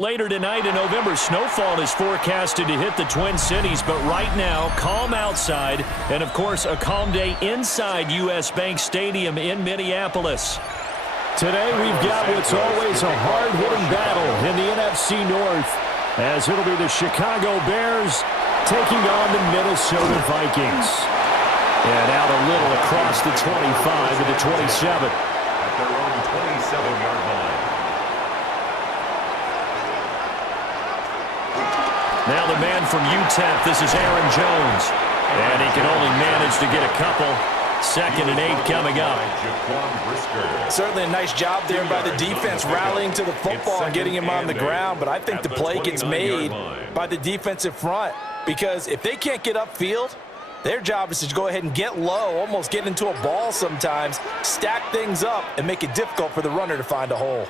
Later tonight in November, snowfall is forecasted to hit the Twin Cities, but right now, calm outside, and of course, a calm day inside U.S. Bank Stadium in Minneapolis. Today, we've got what's always a hard-hitting battle in the NFC North, as it'll be the Chicago Bears taking on the Minnesota Vikings. And out a little across the 25 to the 27. At their own 27-yard line. Now the man from UTEP, this is Aaron Jones. And he can only manage to get a couple. 2nd and 8 coming up. Certainly a nice job there by the defense rallying to the football and getting him on the ground. But I think the play gets made by the defensive front. Because if they can't get upfield, their job is to go ahead and get low, almost get into a ball sometimes, stack things up, and make it difficult for the runner to find a hole.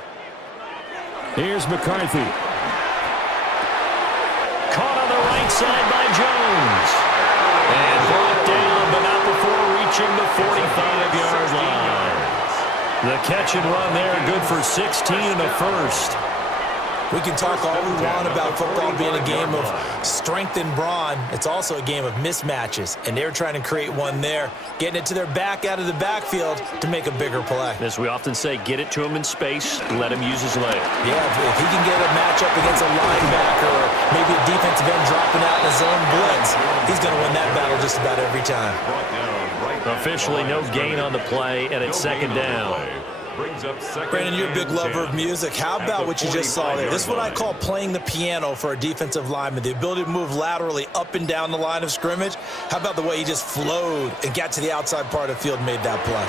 Here's McCarthy. Caught on the right side by Jones. And brought down, but not before reaching the 45-yard line. The catch and run there, good for 16 and a first. We can talk all we want about football being a game of strength and brawn. It's also a game of mismatches, and they're trying to create one there, getting it to their back out of the backfield to make a bigger play. As we often say, get it to him in space, let him use his leg. Yeah, if he can get a matchup against a linebacker or maybe a defensive end dropping out in a zone blitz, he's going to win that battle just about every time. Officially no gain on the play, and it's 2nd down. Brandon, you're a big lover of music. How about what you just saw there? This is what I call playing the piano for a defensive lineman, the ability to move laterally up and down the line of scrimmage. How about the way he just flowed and got to the outside part of the field and made that play?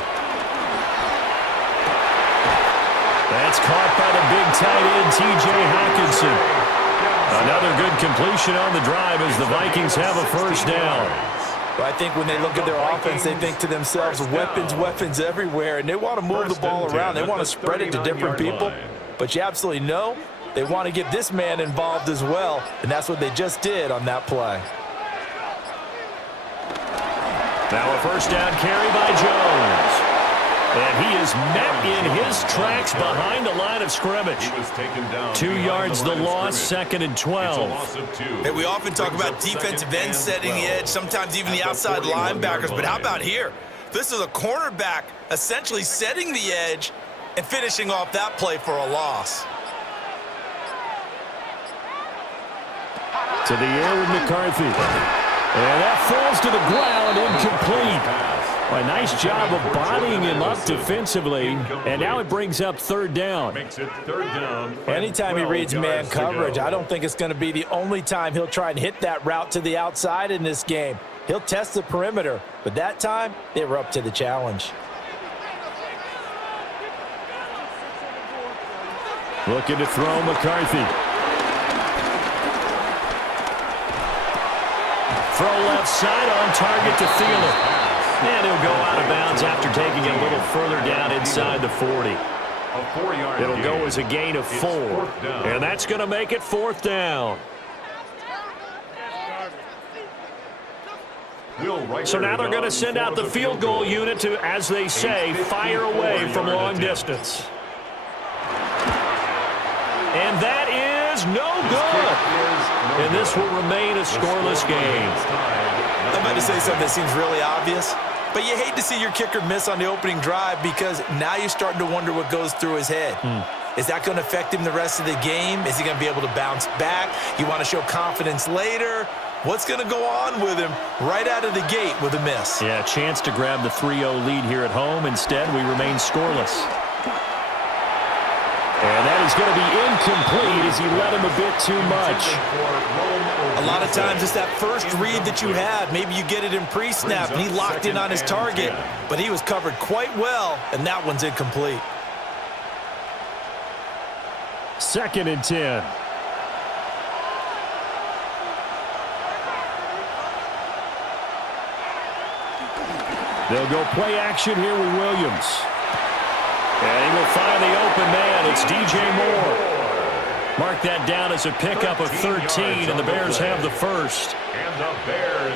That's caught by the big tight end, T.J. Hockenson. Another good completion on the drive as the Vikings have a first down. But I think when they look at their offense, they think to themselves, weapons, weapons everywhere, and they want to move the ball around. They want to spread it to different people. But you absolutely know they want to get this man involved as well, and that's what they just did on that play. Now a first down carry by Jones. And he is met in his tracks behind the line of scrimmage. 2 yards the loss, 2nd and 12. Hey, we often talk about defensive ends setting the edge, sometimes even the outside linebackers. But how about here? This is a cornerback essentially setting the edge and finishing off that play for a loss. To the air with McCarthy. And that falls to the ground, incomplete. A nice job of bodying him up defensively, and now it brings up 3rd down. Anytime he reads man coverage, I don't think it's going to be the only time he'll try and hit that route to the outside in this game. He'll test the perimeter, but that time, they were up to the challenge. Looking to throw McCarthy. Throw left side on target to Thielen. And he'll go out of bounds after taking it a little further down inside the 40. It'll go as a gain of 4. And that's going to make it 4th down. So now they're going to send out the field goal unit to, as they say, fire away from long distance. And that is no good. And this will remain a scoreless game. I'm about to say something that seems really obvious, but you hate to see your kicker miss on the opening drive because now you're starting to wonder what goes through his head. Is that going to affect him the rest of the game? Is he going to be able to bounce back? You want to show confidence later? What's going to go on with him right out of the gate with a miss? Yeah, a chance to grab the 3-0 lead here at home. Instead, we remain scoreless. And that is going to be incomplete as he let him a bit too much. A lot of times it's that first read that you have. Maybe you get it in pre-snap, and he locked in on his target, but he was covered quite well, and that one's incomplete. 2nd and 10. They'll go play action here with Williams. And he will find the open man. It's DJ Moore. Mark that down as a pickup of 13, and the Bears have the first.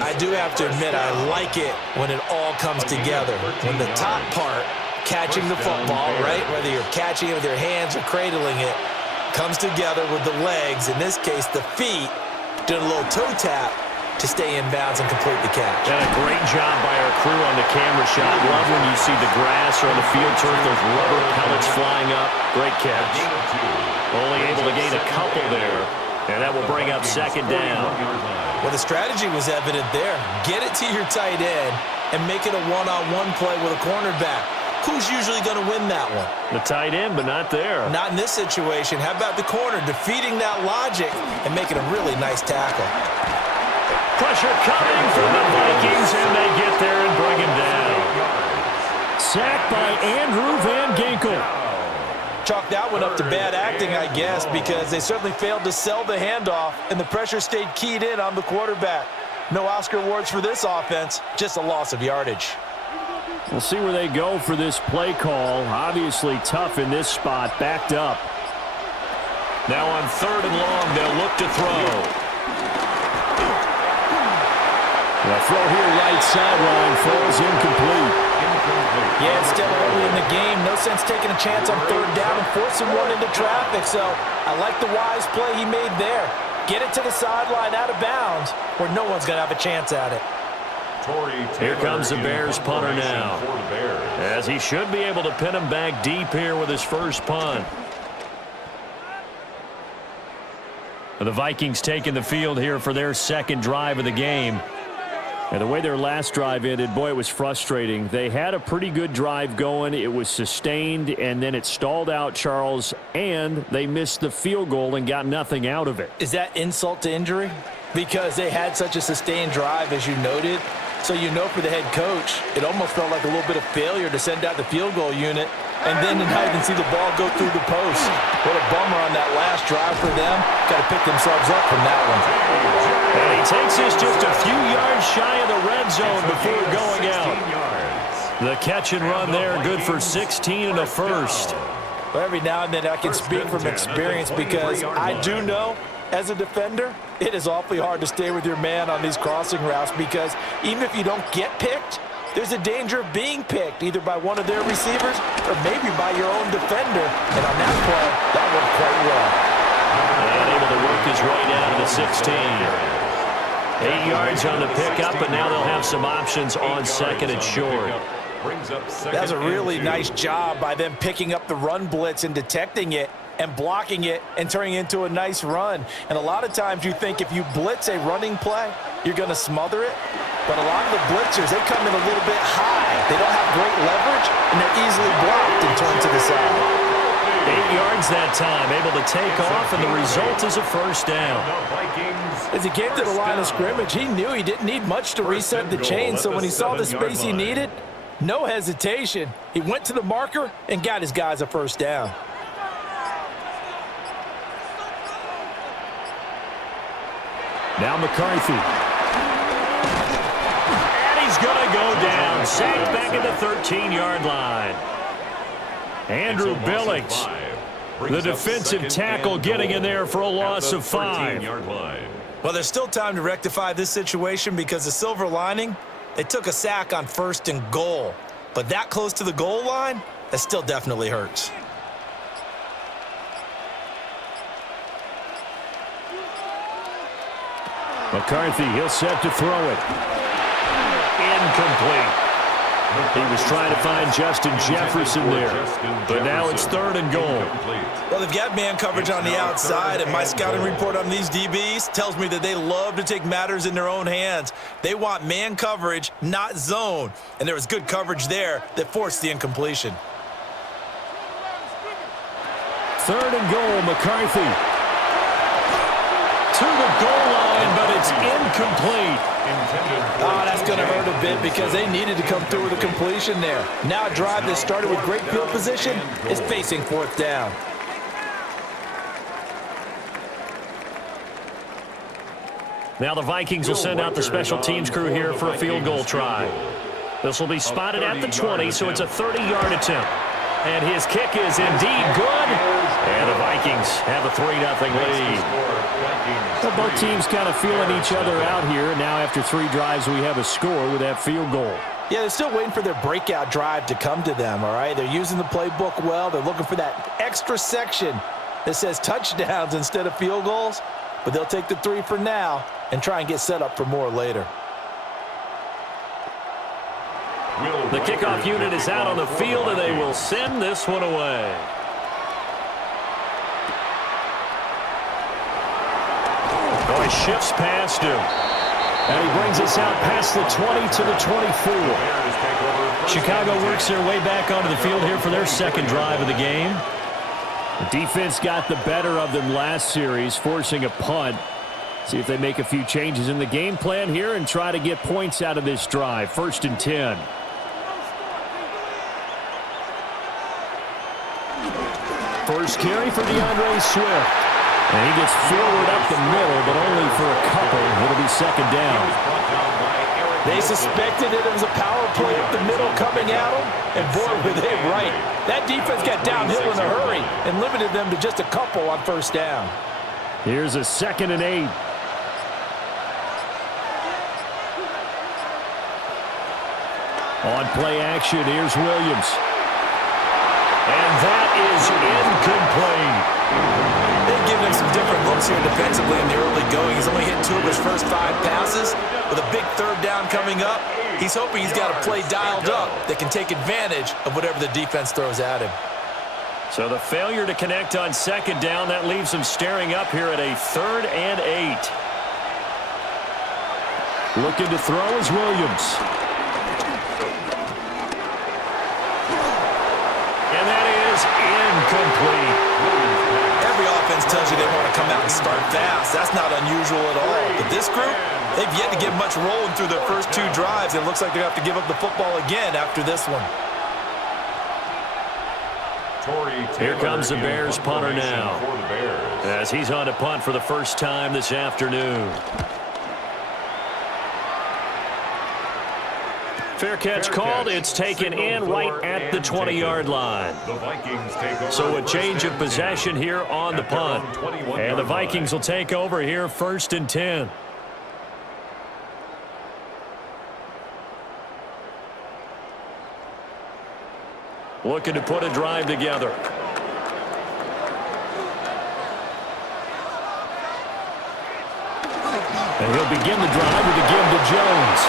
I do have to admit, I like it when it all comes together. When the top part, catching the football, right? Whether you're catching it with your hands or cradling it, comes together with the legs, in this case the feet, did a little toe tap to stay in bounds and complete the catch. And a great job by our crew on the camera shot. Love when you see the grass or the field turf, those rubber pellets flying up. Great catch. Only able to gain a couple there, and that will bring up second down. Well, the strategy was evident there. Get it to your tight end and make it a one-on-one play with a cornerback. Who's usually going to win that one? The tight end, but not there. Not in this situation. How about the corner defeating that logic and making a really nice tackle? Pressure coming from the Vikings, and they get there and bring him down. Sacked by Andrew Van Ginkel. Chalk that one up to bad acting, I guess, because they certainly failed to sell the handoff, and the pressure stayed keyed in on the quarterback. No Oscar awards for this offense, just a loss of yardage. We'll see where they go for this play call. Obviously tough in this spot, backed up. Now on 3rd and long, they'll look to throw. The throw here right sideline falls incomplete. Yeah, it's still early in the game. No sense taking a chance on 3rd down and forcing one into traffic. So I like the wise play he made there. Get it to the sideline out of bounds where no one's going to have a chance at it. Here comes the Bears punter now, as he should be able to pin him back deep here with his first punt. The Vikings taking the field here for their second drive of the game. And the way their last drive ended, boy, it was frustrating. They had a pretty good drive going. It was sustained, and then it stalled out, Charles, and they missed the field goal and got nothing out of it. Is that insult to injury? Because they had such a sustained drive, as you noted. So you know for the head coach, it almost felt like a little bit of failure to send out the field goal unit and then to not even see the ball go through the post. What a bummer on that last drive for them. Got to pick themselves up from that one. And he takes this just a few yards shy of the red zone before going out. The catch and run there, good for 16 and a first. Well, every now and then I can speak from experience because I do know as a defender, it is awfully hard to stay with your man on these crossing routes because even if you don't get picked, there's a danger of being picked either by one of their receivers or maybe by your own defender. And on that play, that worked quite well. And able to work his way down to the 16. 8 yards on the pickup, and now they'll have some options on 2nd and short. That's a really nice job by them picking up the run blitz and detecting it and blocking it and turning it into a nice run. And a lot of times you think if you blitz a running play, you're going to smother it. But a lot of the blitzers, they come in a little bit high. They don't have great leverage, and they're easily blocked and turned to the side. 8 yards that time, able to take off, and the result is a first down. As he came to the line of scrimmage, he knew he didn't need much to reset the chain, so when he saw the space he needed, no hesitation. He went to the marker and got his guys a first down. Now McCarthy. And he's going to go down. Sacked back at the 13-yard line. Andrew Billings, the defensive tackle, getting in there for a loss of 5. Well, there's still time to rectify this situation because the silver lining, they took a sack on 1st and goal. But that close to the goal line, that still definitely hurts. McCarthy, he'll set to throw it. Incomplete. He was trying to find Justin Jefferson there, but now it's 3rd and goal. Well, they've got man coverage on the outside, and my scouting report on these DBs tells me that they love to take matters in their own hands. They want man coverage, not zone, and there was good coverage there that forced the incompletion. 3rd and goal, McCarthy. To the goal line, but it's incomplete. Oh, that's going to hurt a bit because they needed to come through with a completion there. Now a drive that started with great field position is facing 4th down. Now the Vikings will send out the special teams crew here for a field goal try. This will be spotted at the 20, so it's a 30-yard attempt. And his kick is indeed good. And the Vikings have a 3-0 lead. Well, both teams kind of feeling each other out here. Now after 3 drives, we have a score with that field goal. Yeah, they're still waiting for their breakout drive to come to them, all right? They're using the playbook well. They're looking for that extra section that says touchdowns instead of field goals, but they'll take the 3 for now and try and get set up for more later. The kickoff unit is out on the field, and they will send this one away. Oh, he shifts past him. And he brings us out past the 20 to the 24. Chicago works their way back onto the field here for their second drive of the game. The defense got the better of them last series, forcing a punt. See if they make a few changes in the game plan here and try to get points out of this drive. 1st and 10. First carry for DeAndre Swift. And he gets forward up the middle, but only for a couple. It'll be 2nd down. They suspected it was a power play up the middle coming at them, and boy, were they right. That defense got downhill in a hurry and limited them to just a couple on 1st down. Here's a 2nd and 8. On play action, here's Williams. And that is incomplete. They've given him some different looks here defensively in the early going. He's only hit 2 of his first 5 passes. With a big 3rd down coming up, he's hoping he's got a play dialed up that can take advantage of whatever the defense throws at him. So the failure to connect on 2nd down, that leaves him staring up here at a 3rd and 8. Looking to throw is Williams. And that is incomplete. Every offense tells you they want to come out and start fast. That's not unusual at all. But this group, they've yet to get much rolling through their first 2 drives. It looks like they're going to have to give up the football again after this one. Here comes the Bears punter now, as he's on to punt for the first time this afternoon. Fair catch called. It's taken in right at the 20-yard line. So a change of possession here on the punt. And the Vikings will take over here 1st and 10. Looking to put a drive together. And he'll begin the drive with a give to Jones.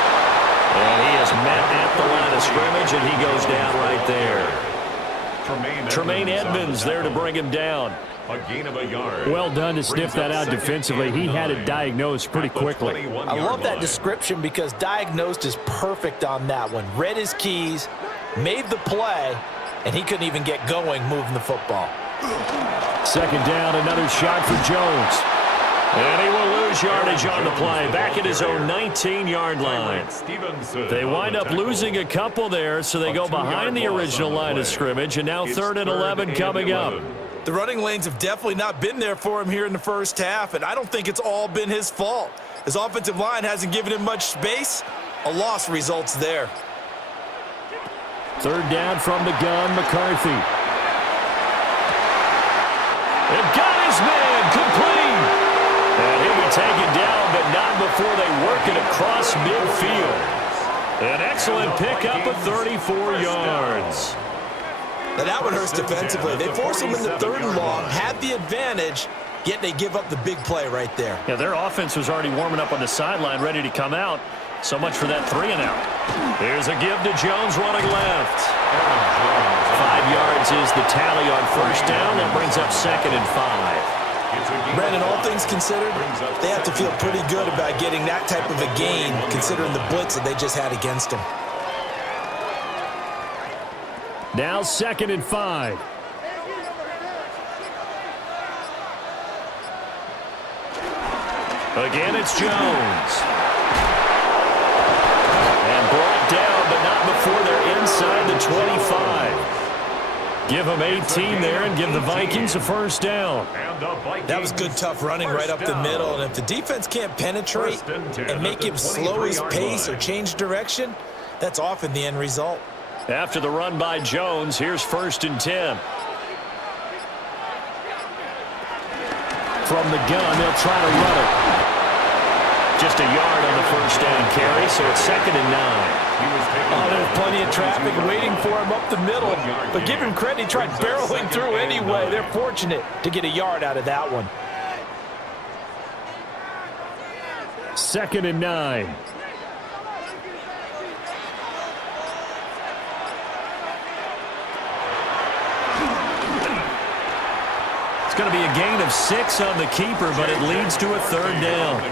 And he is met at the line of scrimmage, and he goes down right there. Tremaine Edmonds there to bring him down. A gain of a yard. Well done to sniff that out defensively. He had it diagnosed pretty quickly. I love that description because diagnosed is perfect on that one. Read his keys, made the play, and he couldn't even get going moving the football. 2nd down, another shot for Jones. And he will lose yardage on the play, back at his own 19-yard line. They wind up losing a couple there, so they go behind the original line of scrimmage, and now 3rd and 11 coming up. The running lanes have definitely not been there for him here in the first half, and I don't think it's all been his fault. His offensive line hasn't given him much space. A loss results there. 3rd down from the gun, McCarthy. They've got his man complete. And he would take it down, but not before they work it across midfield. An excellent pickup of 34 yards. Now that one hurts defensively. They force him in the 3rd and long, had the advantage, yet they give up the big play right there. Yeah, their offense was already warming up on the sideline, ready to come out. So much for that 3 and out. Here's a give to Jones running left. 5 yards is the tally on 1st down. That brings up 2nd and 5. Brandon, all things considered, they have to feel pretty good about getting that type of a gain, considering the blitz that they just had against them. Now 2nd and 5. Again, it's Jones. And brought down, but not before they're inside the 25. Give them 18 there and give the Vikings a 1st down. That was good, tough running right up the middle. And if the defense can't penetrate and make him slow his pace or change direction, that's often the end result. After the run by Jones, here's 1st and 10. From the gun, they'll try to run it. Just a yard on the first down carry, so it's 2nd and 9. Oh, there's plenty of traffic waiting for him up the middle. But give him credit, he tried barreling through anyway. They're fortunate to get a yard out of that one. 2nd and 9. It's going to be a gain of 6 on the keeper, but it leads to a 3rd down.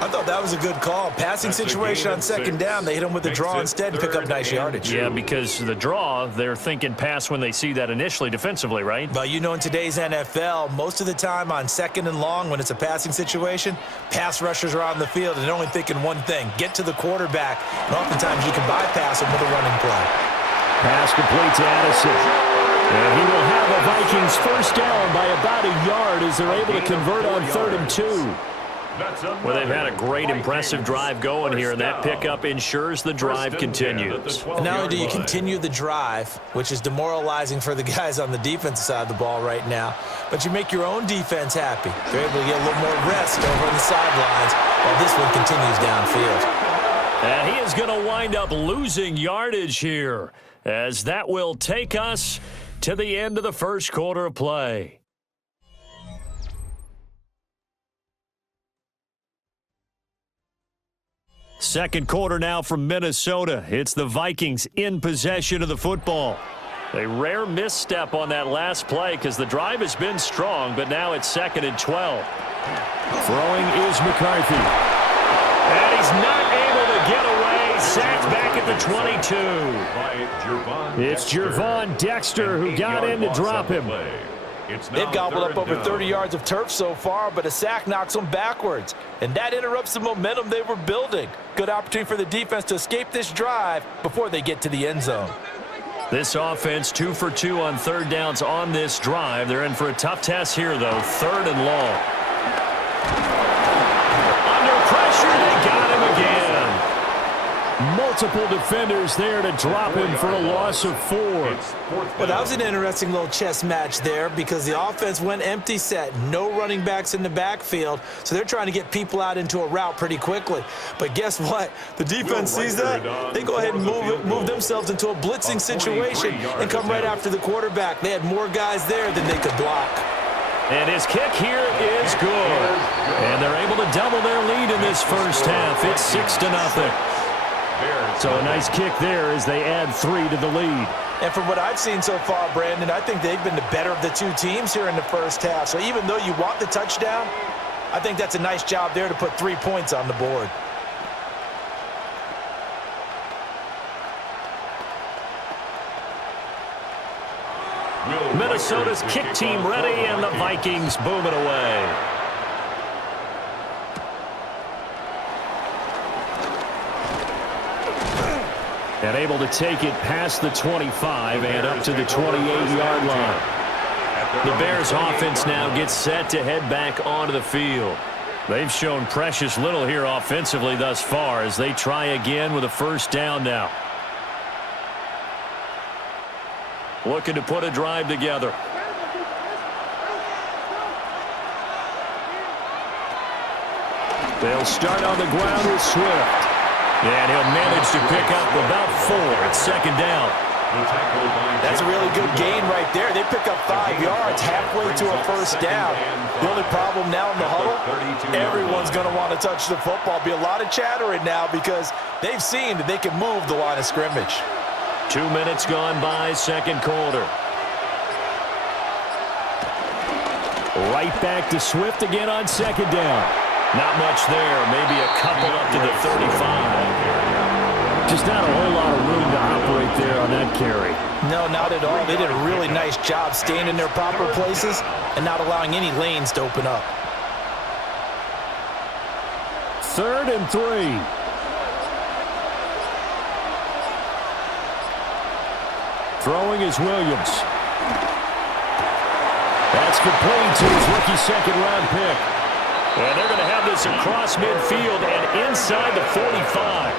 I thought that was a good call. Passing situation on 2nd down. They hit him with the draw instead and pick up nice yardage. Yeah, because the draw, they're thinking pass when they see that initially defensively, right? But you know, in today's NFL, most of the time on 2nd and long, when it's a passing situation, pass rushers are on the field and they're only thinking one thing, get to the quarterback. And oftentimes you can bypass him with a running play. Pass complete to Addison. And he will have a Vikings first down by about a yard as they're able to convert on 3rd and 2. Well, they've had a great, impressive drive going here, and that pickup ensures the drive continues. And not only do you continue the drive, which is demoralizing for the guys on the defensive side of the ball right now, but you make your own defense happy. They're able to get a little more rest over on the sidelines while this one continues downfield. And he is going to wind up losing yardage here, as that will take us to the end of the first quarter of play. Second quarter now from Minnesota. It's the Vikings in possession of the football. A rare misstep on that last play because the drive has been strong, but now it's 2nd and 12. Throwing is McCarthy. And he's not able to get away. Sacked back at the 22. It's Gervon Dexter who got in to drop him. They've gobbled up over 30 yards of turf so far, but a sack knocks them backwards. And that interrupts the momentum they were building. Good opportunity for the defense to escape this drive before they get to the end zone. This offense 2 for 2 on 3rd downs on this drive. They're in for a tough test here, though. 3rd and long. Under pressure, they got him again. Multiple defenders there to drop him for a loss of 4. Well, that was an interesting little chess match there because the offense went empty set. No running backs in the backfield, so they're trying to get people out into a route pretty quickly. But guess what? The defense sees that. They go ahead and move themselves into a blitzing situation and come right after the quarterback. They had more guys there than they could block. And his kick here is good. And they're able to double their lead in this first half. It's 6-0. So a nice kick there as they add 3 to the lead. And from what I've seen so far, Brandon, I think they've been the better of the two teams here in the first half. So even though you want the touchdown, I think that's a nice job there to put 3 points on the board. Minnesota's kick team ready, and the Vikings booming away. And able to take it past the 25 and up to the 28-yard line. The Bears offense now gets set to head back onto the field. They've shown precious little here offensively thus far as they try again with a first down now. Looking to put a drive together. They'll start on the ground with Swift. And he'll manage to pick up about 4 at 2nd down. That's a really good gain right there. They pick up 5 yards halfway to a first down. The only problem now in the huddle, everyone's going to want to touch the football. Be a lot of chattering now because they've seen that they can move the line of scrimmage. 2 minutes gone by, second quarter. Right back to Swift again on 2nd down. Not much there, maybe a couple up to the 35. Just not a whole lot of room to operate there on that carry. No, not at all. They did a really nice job staying in their proper places and not allowing any lanes to open up. 3rd and 3. Throwing is Williams. That's complete to his rookie 2nd-round pick. And they're going to have this across midfield and inside the 45.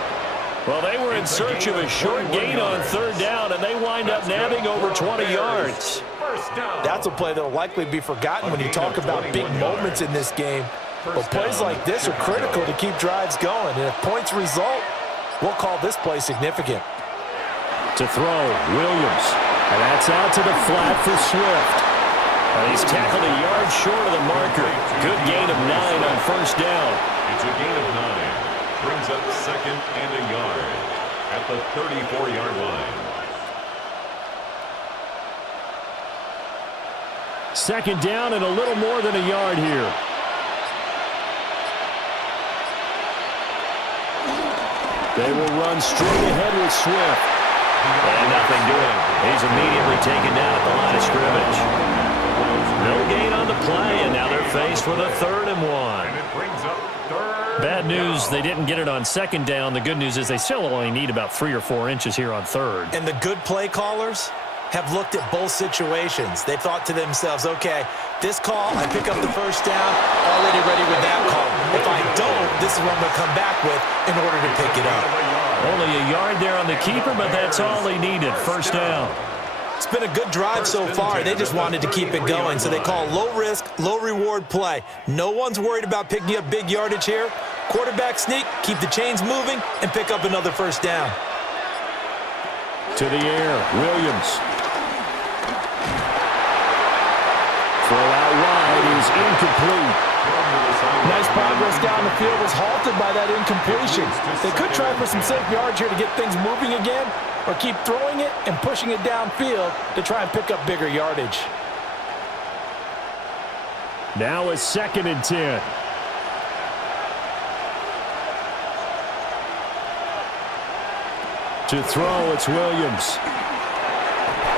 Well, they were in search of a short gain on 3rd down, and they wind up nabbing over 20 yards. That's a play that will likely be forgotten when you talk about big moments in this game. Well, plays like this are critical to keep drives going, and if points result, we'll call this play significant. To throw, Williams. And that's out to the flat for Swift. And he's tackled a yard short of the marker. Good gain of 9 on first down. It's a gain of 9. Brings up 2nd and a yard at the 34-yard line. 2nd down and a little more than a yard here. They will run straight ahead with Swift. And nothing doing. He's immediately taken down at the line of scrimmage. No gain on the play, and now they're faced with a 3rd and 1. And it brings up 3rd. Bad news, they didn't get it on 2nd down. The good news is they still only need about 3 or 4 inches here on 3rd. And the good play callers have looked at both situations. They thought to themselves, okay, this call, I pick up the first down, already ready with that call. If I don't, this is what I'm going to come back with in order to pick it up. Only a yard there on the keeper, but that's all he needed. First down. It's been a good drive so far. They just wanted to keep it going, so they call low-risk, low-reward play. No one's worried about picking up big yardage here. Quarterback sneak, keep the chains moving, and pick up another first down. To the air, Williams. Throw out wide is incomplete. Nice progress down the field was halted by that incompletion. They could try for some safe yards here to get things moving again, or keep throwing it and pushing it downfield to try and pick up bigger yardage. Now it's 2nd and 10. To throw, it's Williams.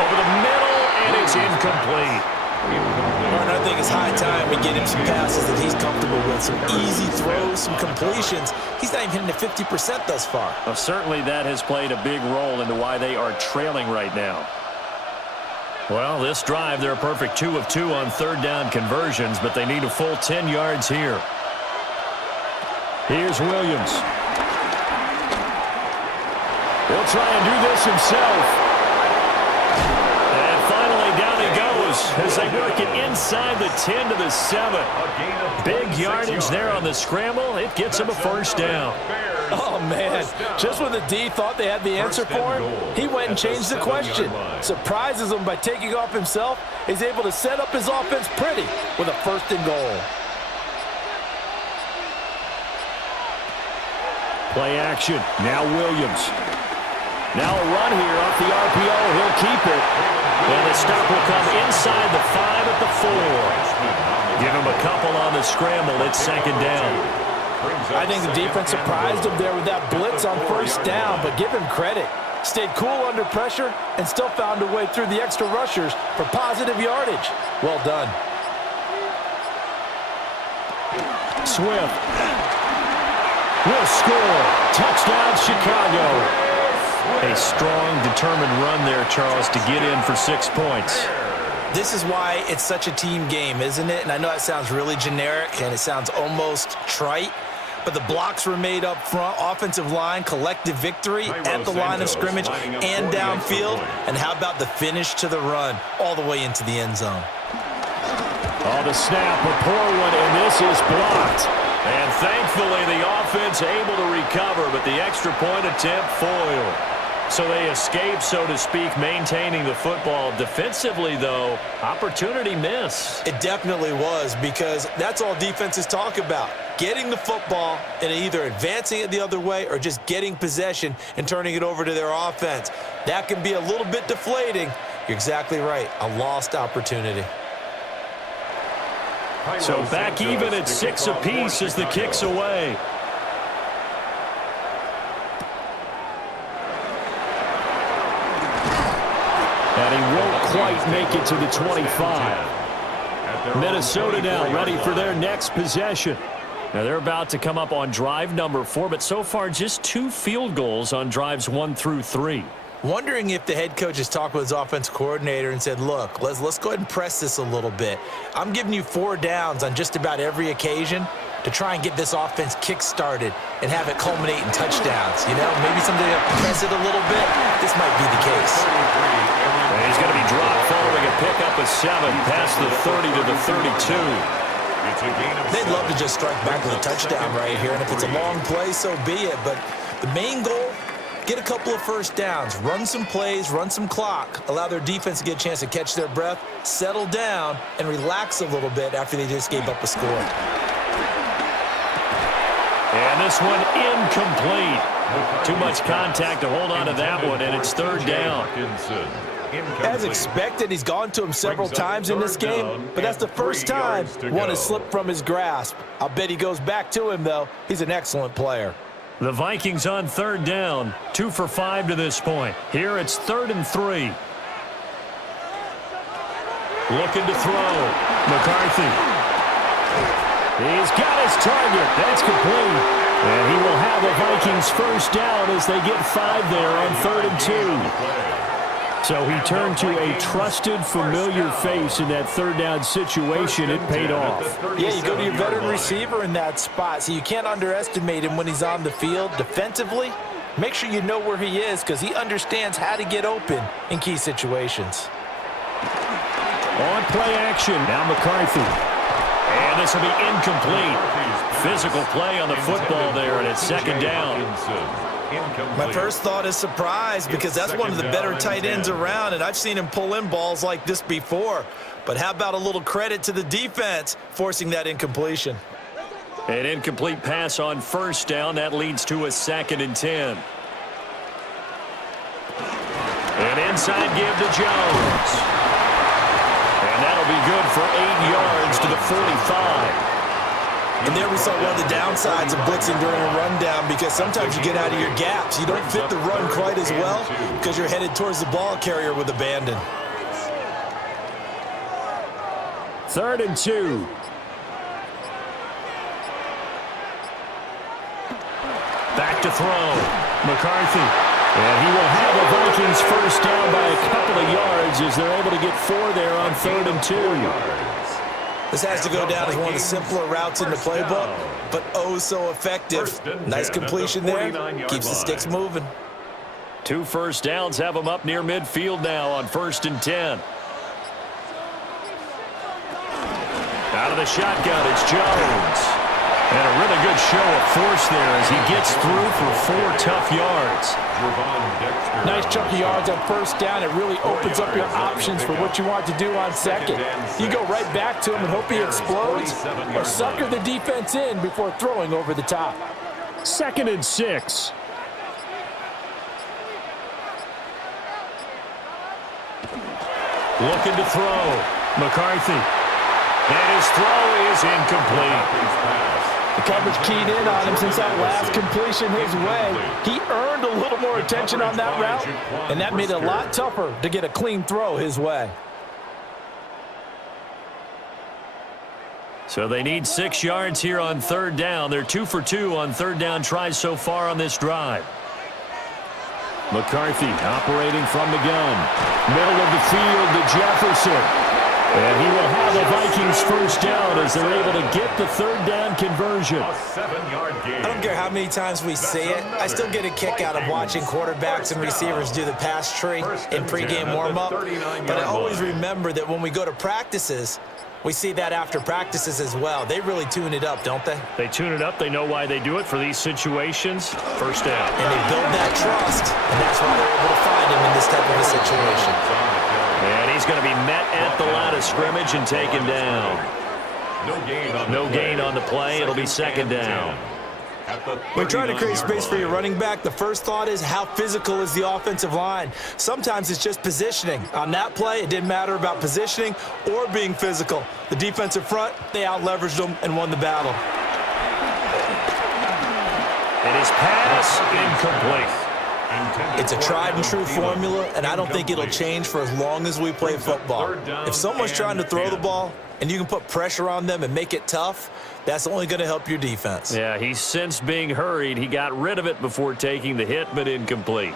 Over the middle, and it's incomplete. And I think it's high time we get him some passes that he's comfortable with. Some easy throws, some completions. He's not even hitting the 50% thus far. Well, certainly that has played a big role into why they are trailing right now. Well, this drive, they're a perfect 2 of 2 on 3rd down conversions, but they need a full 10 yards here. Here's Williams. He'll try and do this himself. And finally, down he goes as they work it inside the 10 to the 7. Big yardage there on the scramble. It gets him a first down. Oh, man. Just when the D thought they had the answer for him, he went and changed the question. Surprises him by taking off himself. He's able to set up his offense pretty with a 1st and goal. Play action. Now Williams. Now a run here off the RPO. He'll keep it. And the stop will come inside the 5 at the 4. Give him a couple on the scramble. It's 2nd down. I think the defense surprised him there with that blitz on first down, but give him credit. Stayed cool under pressure and still found a way through the extra rushers for positive yardage. Well done. Swift will score. Touchdown, Chicago. A strong, determined run there, Charles, to get in for 6 points. This is why it's such a team game, isn't it? And I know it sounds really generic and it sounds almost trite, but the blocks were made up front, offensive line, collective victory at the line of scrimmage and downfield. And how about the finish to the run all the way into the end zone? Oh, the snap, a poor one, and this is blocked. And thankfully, the offense able to recover, but the extra point attempt foiled. So they escape, so to speak, maintaining the football. Defensively, though, opportunity miss. It definitely was, because that's all defenses talk about. Getting the football and either advancing it the other way or just getting possession and turning it over to their offense. That can be a little bit deflating. You're exactly right. A lost opportunity. So back even at 6 apiece as the kick's away. And he won't quite make it to the 25. Minnesota now ready for their next possession. Now they're about to come up on drive number 4, but so far just 2 field goals on drives 1 through 3. Wondering if the head coach has talked with his offensive coordinator and said, look, let's go ahead and press this a little bit. I'm giving you 4 downs on just about every occasion to try and get this offense kick-started and have it culminate in touchdowns. You know, maybe somebody to press it a little bit. This might be the case. And he's going to be dropped following a pickup of 7 past the 30 to the 32. It's a gain of They'd 7. love to just strike back with a touchdown right here, and if it's a long play, so be it. But the main goal, get a couple of first downs, run some plays, run some clock, allow their defense to get a chance to catch their breath, settle down, and relax a little bit after they just gave up a score. And this one incomplete. Too much contact to hold on to that one, and it's third down. As expected, he's gone to him several times in this game, but that's the first time one has slipped from his grasp. I'll bet he goes back to him, though. He's an excellent player. The Vikings on third down, 2 for 5 to this point. Here it's 3rd and 3. Looking to throw. McCarthy. He's got his target. That's complete. And he will have a Vikings first down as they get 5 there on 3rd and 2. So he turned to a trusted, familiar face in that third down situation. It paid off. Yeah, you go to your veteran receiver in that spot, so you can't underestimate him when he's on the field. Defensively, make sure you know where he is because he understands how to get open in key situations. On play action, now McCarthy. And this will be incomplete. Physical play on the football there, and it's 2nd down. My first thought is surprise because that's one of the better tight ends around, and I've seen him pull in balls like this before. But how about a little credit to the defense forcing that incompletion? An incomplete pass on first down. That leads to a 2nd and 10. An inside give to Jones. And that'll be good for 8 yards to the 45. And there we saw one of the downsides of blitzing during a rundown because sometimes you get out of your gaps. You don't fit the run quite as well because you're headed towards the ball carrier with abandon. 3rd and 2. Back to throw. McCarthy. And he will have a Vikings first down by a couple of yards as they're able to get 4 there on 3rd and 2. This has to go down as one of the simpler routes in the playbook, but oh so effective. Nice completion there. Keeps the sticks moving. 2 first downs have them up near midfield now on 1st and 10. Out of the shotgun, it's Jones. And a really good show of force there as he gets through for 4 tough yards. Nice chunk of yards on first down. It really opens up your options for what you want to do on second. You go right back to him and hope he explodes or sucker the defense in before throwing over the top. 2nd and 6. Looking to throw. McCarthy. And his throw is incomplete. The coverage keyed in on him since that last completion his way. He earned a little more attention on that route, and that made it a lot tougher to get a clean throw his way. So they need 6 yards here on 3rd down. They're 2 for 2 on 3rd down tries so far on this drive. McCarthy operating from the gun. Middle of the field to Jefferson. And he will have the Vikings first down as they're able to get the 3rd down conversion. A 7-yard gain. I don't care how many times we see it. I still get a kick out of watching quarterbacks and receivers do the pass tree in pregame warm-up. But I always remember that when we go to practices, we see that after practices as well. They really tune it up, don't they? They tune it up. They know why they do it for these situations. First down. And they build that trust, and that's why they're able to find him in this type of a situation. And he's going to be met at the line of scrimmage and taken down. No gain on the play. It'll be 2nd down. When trying to create space for your running back, the first thought is how physical is the offensive line. Sometimes it's just positioning. On that play, it didn't matter about positioning or being physical. The defensive front, they out-leveraged them and won the battle. And his pass incomplete. It's a tried-and-true formula, and I don't think it'll change for as long as we play football. If someone's trying to throw the ball and you can put pressure on them and make it tough, that's only going to help your defense. Yeah, he's since being hurried. He got rid of it before taking the hit, but incomplete.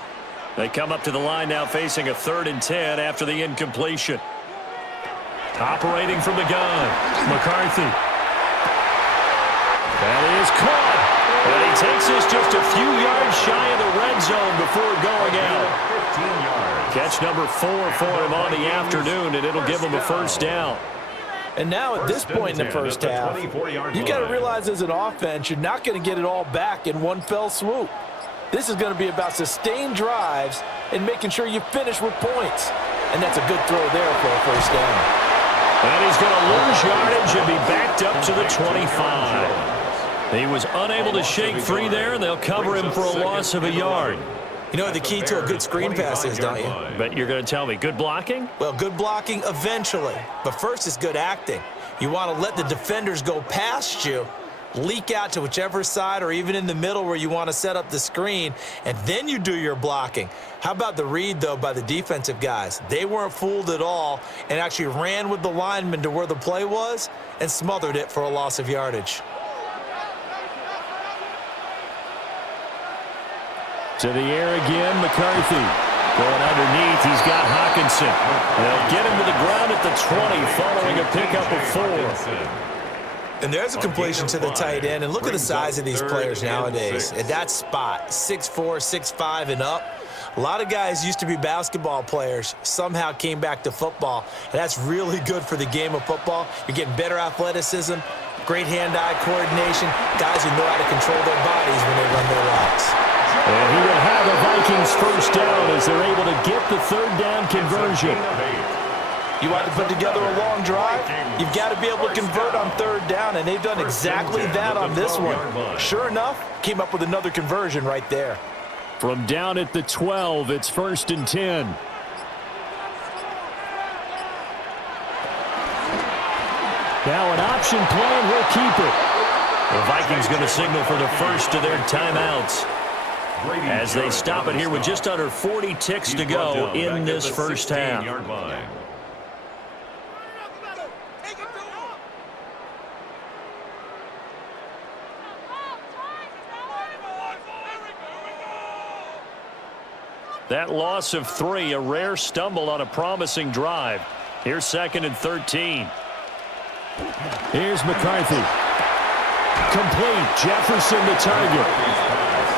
They come up to the line now facing a 3rd and 10 after the incompletion. Operating from the gun, McCarthy. That is caught. And he takes this just a few yards shy of the red zone before going out. Catch number 4 for him on the afternoon, and it'll give him a first down. And now at this point in the first half, you've got to realize as an offense, you're not going to get it all back in one fell swoop. This is going to be about sustained drives and making sure you finish with points. And that's a good throw there for a first down. And he's going to lose yardage and be backed up to the 25. He was unable to shake free there, and they'll cover him for a loss of a yard. You know what the key to a good screen pass is, don't you? But you're going to tell me, good blocking? Well, good blocking eventually. But first is good acting. You want to let the defenders go past you, leak out to whichever side or even in the middle where you want to set up the screen, and then you do your blocking. How about the read, though, by the defensive guys? They weren't fooled at all and actually ran with the lineman to where the play was and smothered it for a loss of yardage. To the air again, McCarthy. Going underneath, he's got Hawkinson. They'll get him to the ground at the 20 following a pickup of 4. And there's a completion to the tight end. And look at the size of these players nowadays. At that spot, 6'4", 6'5", and up. A lot of guys used to be basketball players, somehow came back to football. And that's really good for the game of football. You're getting better athleticism, great hand-eye coordination, guys who know how to control their bodies when they run their routes. And he will have the Vikings first down as they're able to get the third down conversion. You want to put together a long drive? You've got to be able to convert on third down, and they've done exactly that on this one. Sure enough, came up with another conversion right there. From down at the 12, it's 1st and 10. Now an option play, and we'll keep it. The Vikings going to signal for the first of their timeouts as they stop it here with just under 40 ticks to go in this first half. That loss of 3, a rare stumble on a promising drive. Here's 2nd and 13. Here's McCarthy. Complete. Jefferson the target.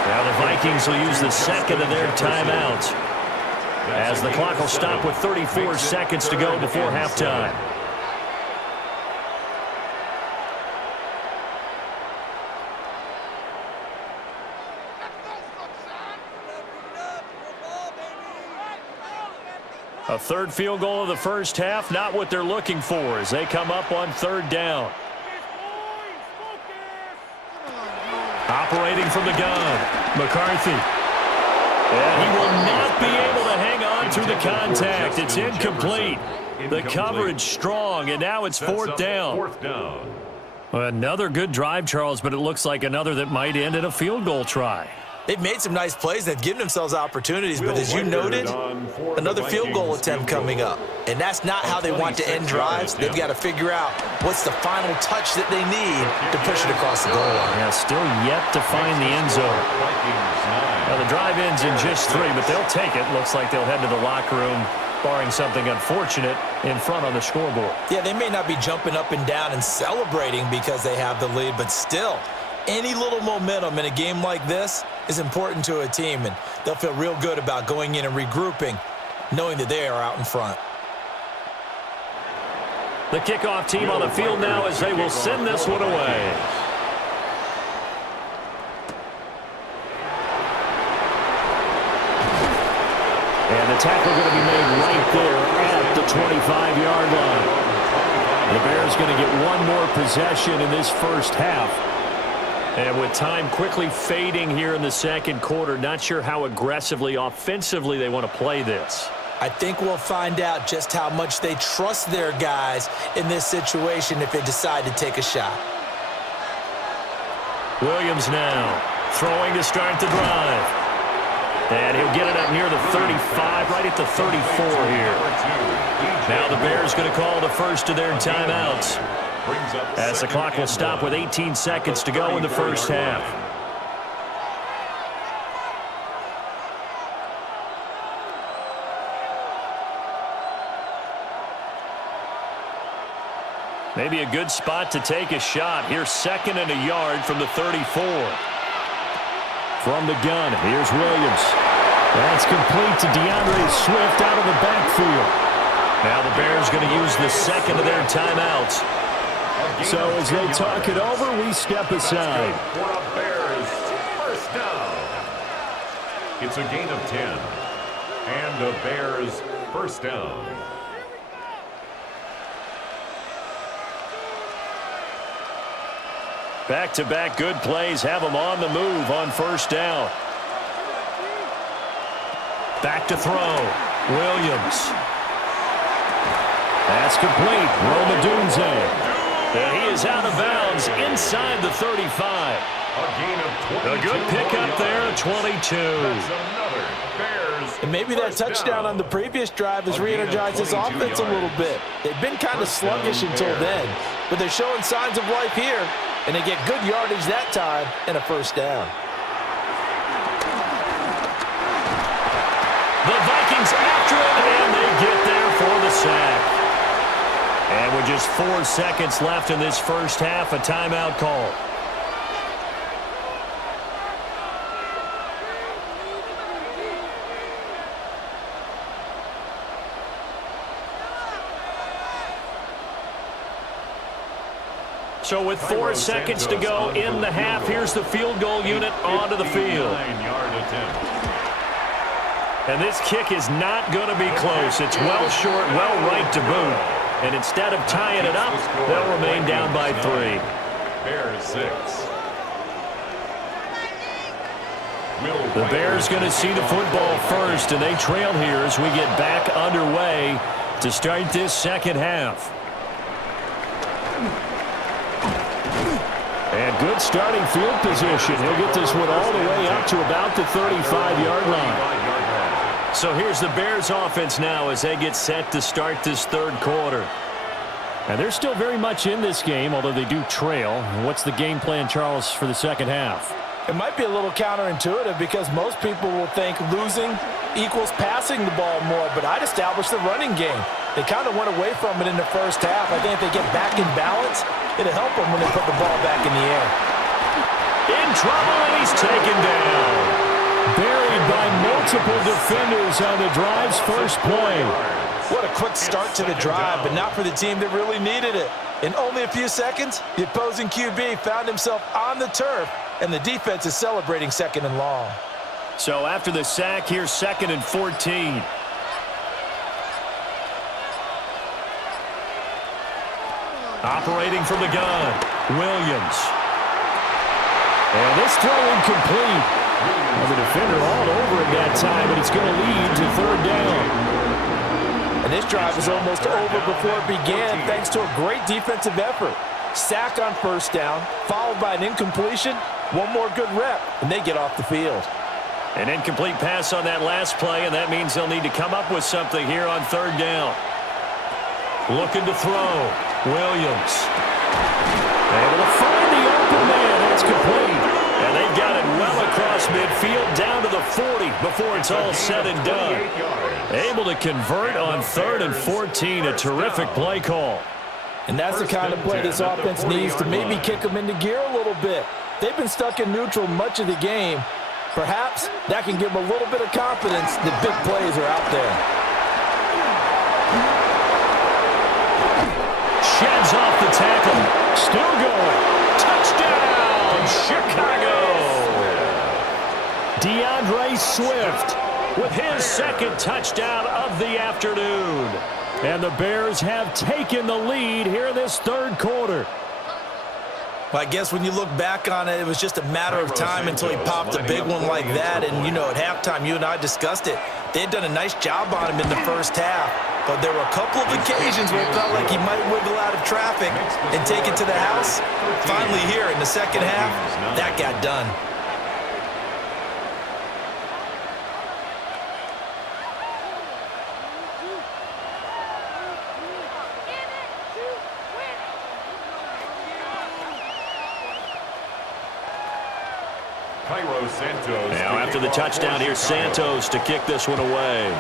Now the Vikings will use the second of their timeouts as the clock will stop with 34 seconds to go before halftime. A third field goal of the first half, not what they're looking for as they come up on third down. Operating from the gun, McCarthy. And he will not be able to hang on through the contact. It's incomplete. The coverage strong, and now it's fourth down. Another good drive, Charles, but it looks like another that might end in a field goal try. They've made some nice plays. They've given themselves opportunities, but as you noted, another field goal attempt coming up. And that's not how they want to end drives. They've got to figure out what's the final touch that they need to push it across the goal line. Yeah, still yet to find the end zone. Now the drive ends in just 3, but they'll take it. Looks like they'll head to the locker room, barring something unfortunate in front on the scoreboard. Yeah, they may not be jumping up and down and celebrating because they have the lead, but still, any little momentum in a game like this is important to a team, and they'll feel real good about going in and regrouping, knowing that they are out in front. The kickoff team on the field now as they will send this one away. And the tackle going to be made right there at the 25-yard line. The Bears going to get one more possession in this first half. And with time quickly fading here in the second quarter, not sure how aggressively, offensively they want to play this. I think we'll find out just how much they trust their guys in this situation if they decide to take a shot. Williams now throwing to start the drive. And he'll get it up near the 35, right at the 34 here. Now the Bears going to call the first of their timeouts, as the clock will stop with 18 seconds to go in the first half. Maybe a good spot to take a shot. Here's 2nd and a yard from the 34. From the gun, here's Williams. That's complete to DeAndre Swift out of the backfield. Now the Bears going to use the second of their timeouts. So as they talk it over, we step aside. For a Bears first down. It's a gain of 10. And the Bears first down. Back-to-back good plays have them on the move on first down. Back to throw. Williams. That's complete. Romadunze. And he is out of bounds inside the 35. A good pickup there, 22. And maybe that touchdown on the previous drive has re-energized this offense a little bit. They've been kind of sluggish until then, but they're showing signs of life here, and they get good yardage that time and a first down. The Vikings after it, and they get there for the sack. And with just 4 seconds left in this first half, a timeout call. So with 4 seconds to go in the half, here's the field goal unit onto the field. And this kick is not going to be close. It's well short, well right to boot. And instead of tying it up, they'll remain down by 3. Bears 6. The Bears going to see the football first, and they trail here as we get back underway to start this second half. And good starting field position. He'll get this one all the way up to about the 35-yard line. So here's the Bears offense now as they get set to start this third quarter. And they're still very much in this game, although they do trail. What's the game plan, Charles, for the second half? It might be a little counterintuitive because most people will think losing equals passing the ball more, but I'd establish the running game. They kind of went away from it in the first half. I think if they get back in balance, it'll help them when they put the ball back in the air. In trouble, and he's taken down. Buried by multiple defenders on the drive's first play. What a quick start to the drive, but not for the team that really needed it. In only a few seconds, the opposing QB found himself on the turf, and the defense is celebrating second and long. So after the sack, here's 2nd and 14. Operating from the gun, Williams. And this throw incomplete. Well, the defender all over it that time, but it's going to lead to third down. And this drive is almost over before it began thanks to a great defensive effort. Sack on first down, followed by an incompletion, one more good rep, and they get off the field. An incomplete pass on that last play, and that means they'll need to come up with something here on third down. Looking to throw. Williams. Able to find the open man. It's complete. And they've got it well across midfield down to the 40 before it's all said and done. Able to convert on 3rd and 14. A terrific play call. And that's the kind of play this offense needs to maybe kick them into gear a little bit. They've been stuck in neutral much of the game. Perhaps that can give them a little bit of confidence that big plays are out there. Sheds off the tackle. Still going. Touchdown, Chicago. DeAndre Swift with his 2nd touchdown of the afternoon. And the Bears have taken the lead here in this third quarter. Well, I guess when you look back on it, it was just a matter of time until he popped a big one like that. And, you know, at halftime, you and I discussed it. They had done a nice job on him in the first half. But there were a couple of occasions where it felt like he might wiggle out of traffic and take it to the house. Finally here in the second half, that got done. Now after the touchdown, here's Santos to kick this one away.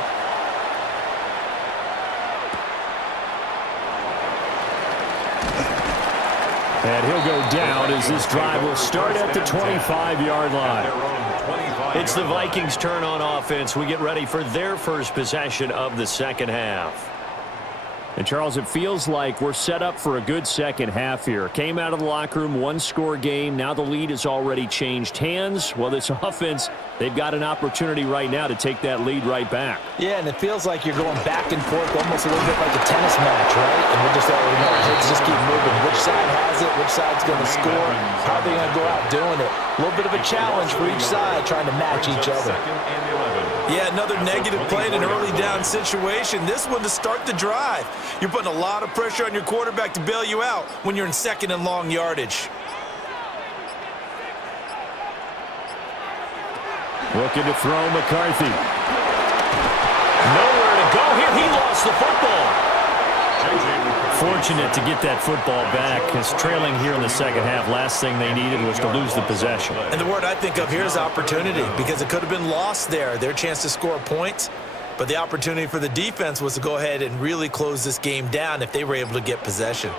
And he'll go down as this drive will start at the 25-yard line. It's the Vikings' turn on offense. We get ready for their first possession of the second half. And, Charles, it feels like we're set up for a good second half here. Came out of the locker room, one-score game. Now the lead has already changed hands. Well, this offense, they've got an opportunity right now to take that lead right back. Yeah, and it feels like you're going back and forth almost a little bit like a tennis match, right? And we just already know our heads just keep moving. Which side has it? Which side's going to score? How are they going to go out doing it? A little bit of a challenge for each side trying to match each other. Yeah, another negative play in an early down situation. This one to start the drive. You're putting a lot of pressure on your quarterback to bail you out when you're in second and long yardage. Looking to throw McCarthy. Nowhere to go here. He lost the football. Fortunate to get that football back, because trailing here in the second half, last thing they needed was to lose the possession. And the word I think of here is opportunity, because it could have been lost there. Their chance to score points, but the opportunity for the defense was to go ahead and really close this game down if they were able to get possession.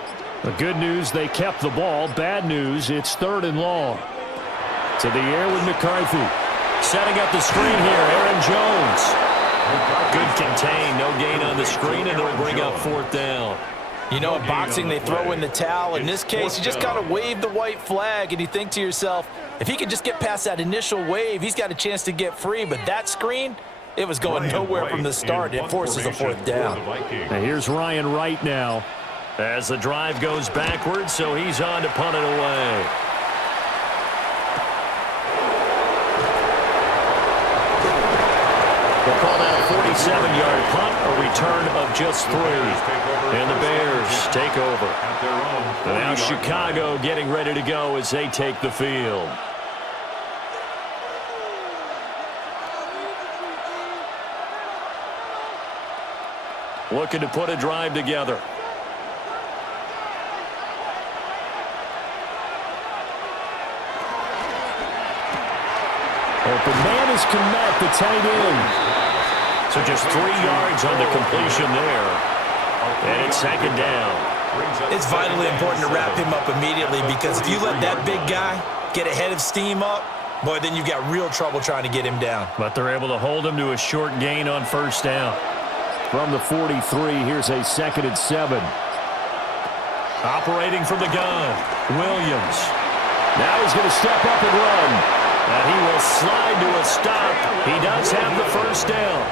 The good news, they kept the ball. Bad news, it's 3rd and long. To the air with McCarthy. Setting up the screen here, Aaron Jones. Good contain, no gain on the screen, and it'll bring up 4th down. You know, in boxing, they throw in the towel. In this case, you just kind of wave the white flag, and you think to yourself, if he could just get past that initial wave, he's got a chance to get free. But that screen, it was going nowhere from the start. It forces a 4th down. And here's Ryan Wright now as the drive goes backwards, so he's on to punt it away. We'll call that a 47-yard punt, a return of just 3. And the Bears take over. And now Chicago getting ready to go as they take the field. Looking to put a drive together. Open man is Komet, the tight end. So just 3 yards on the completion there. And it's 2nd down. It's vitally important to wrap him up immediately, because if you let that big guy get ahead of steam up, boy, then you've got real trouble trying to get him down. But they're able to hold him to a short gain on 1st down. From the 43, here's a 2nd and 7. Operating from the gun, Williams. Now he's going to step up and run. And he will slide to a stop. He does have the 1st down.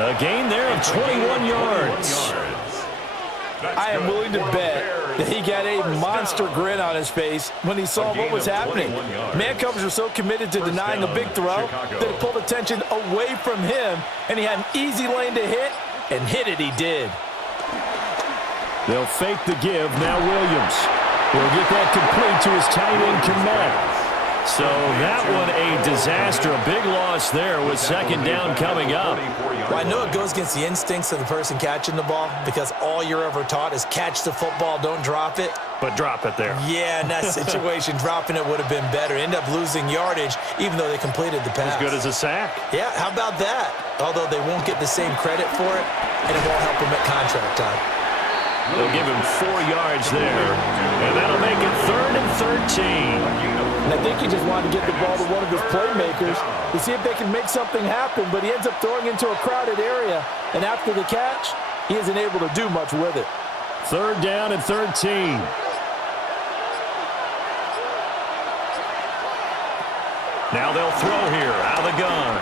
A gain there of 21 yards. I am willing to bet that he got a monster grin on his face when he saw what was happening. Man covers were so committed to denying a big throw that it pulled attention away from him, and he had an easy lane to hit, and hit it he did. They'll fake the give. Now Williams will get that complete to his tight end, Komet. So that one a disaster. A big loss there with 2nd down coming up. Well, I know it goes against the instincts of the person catching the ball, because all you're ever taught is catch the football, don't drop it. But drop it there. Yeah, in that situation, dropping it would have been better. End up losing yardage, even though they completed the pass. As good as a sack. Yeah, how about that? Although they won't get the same credit for it, and it won't help them at contract time. They'll give him 4 yards there, and that'll make it 3rd and 13. And I think he just wanted to get the ball to one of his playmakers to see if they can make something happen, but he ends up throwing into a crowded area, and after the catch, he isn't able to do much with it. 3rd down and 13. Now they'll throw here out of the gun.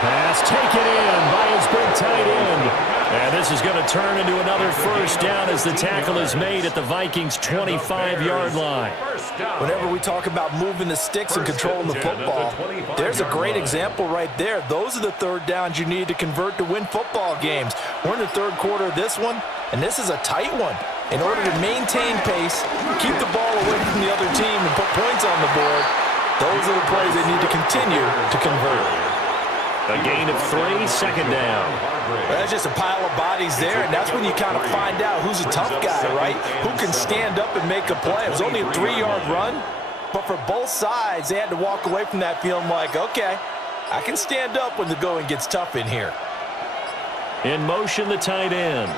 Pass taken in by his big tight end. And this is going to turn into another 1st down as the tackle is made at the Vikings' 25-yard line. Whenever we talk about moving the sticks and controlling the football, there's a great example right there. Those are the 3rd downs you need to convert to win football games. We're in the 3rd quarter of this one, and this is a tight one. In order to maintain pace, keep the ball away from the other team, and put points on the board, those are the plays they need to continue to convert. A gain of 3, 2nd down. Well, that's just a pile of bodies there, and that's when you kind of find out who's a tough guy, right? Who can stand up and make a play. It was only a 3-yard run, but for both sides, they had to walk away from that feeling like, okay, I can stand up when the going gets tough in here. In motion, the tight end.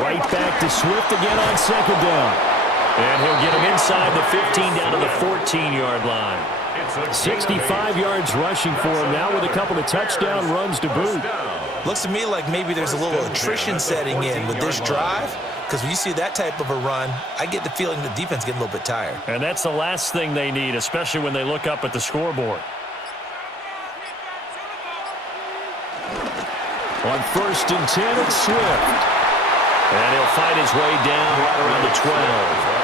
Right back to Swift again on 2nd down. And he'll get him inside the 15 down to the 14-yard line. 65 yards rushing for him now with a couple of touchdown runs to boot. Looks to me like maybe there's a little attrition setting in with this drive, because when you see that type of a run, I get the feeling the defense getting a little bit tired. And that's the last thing they need, especially when they look up at the scoreboard. On 1st and 10, it's Swift. And he'll fight his way down right around the 12.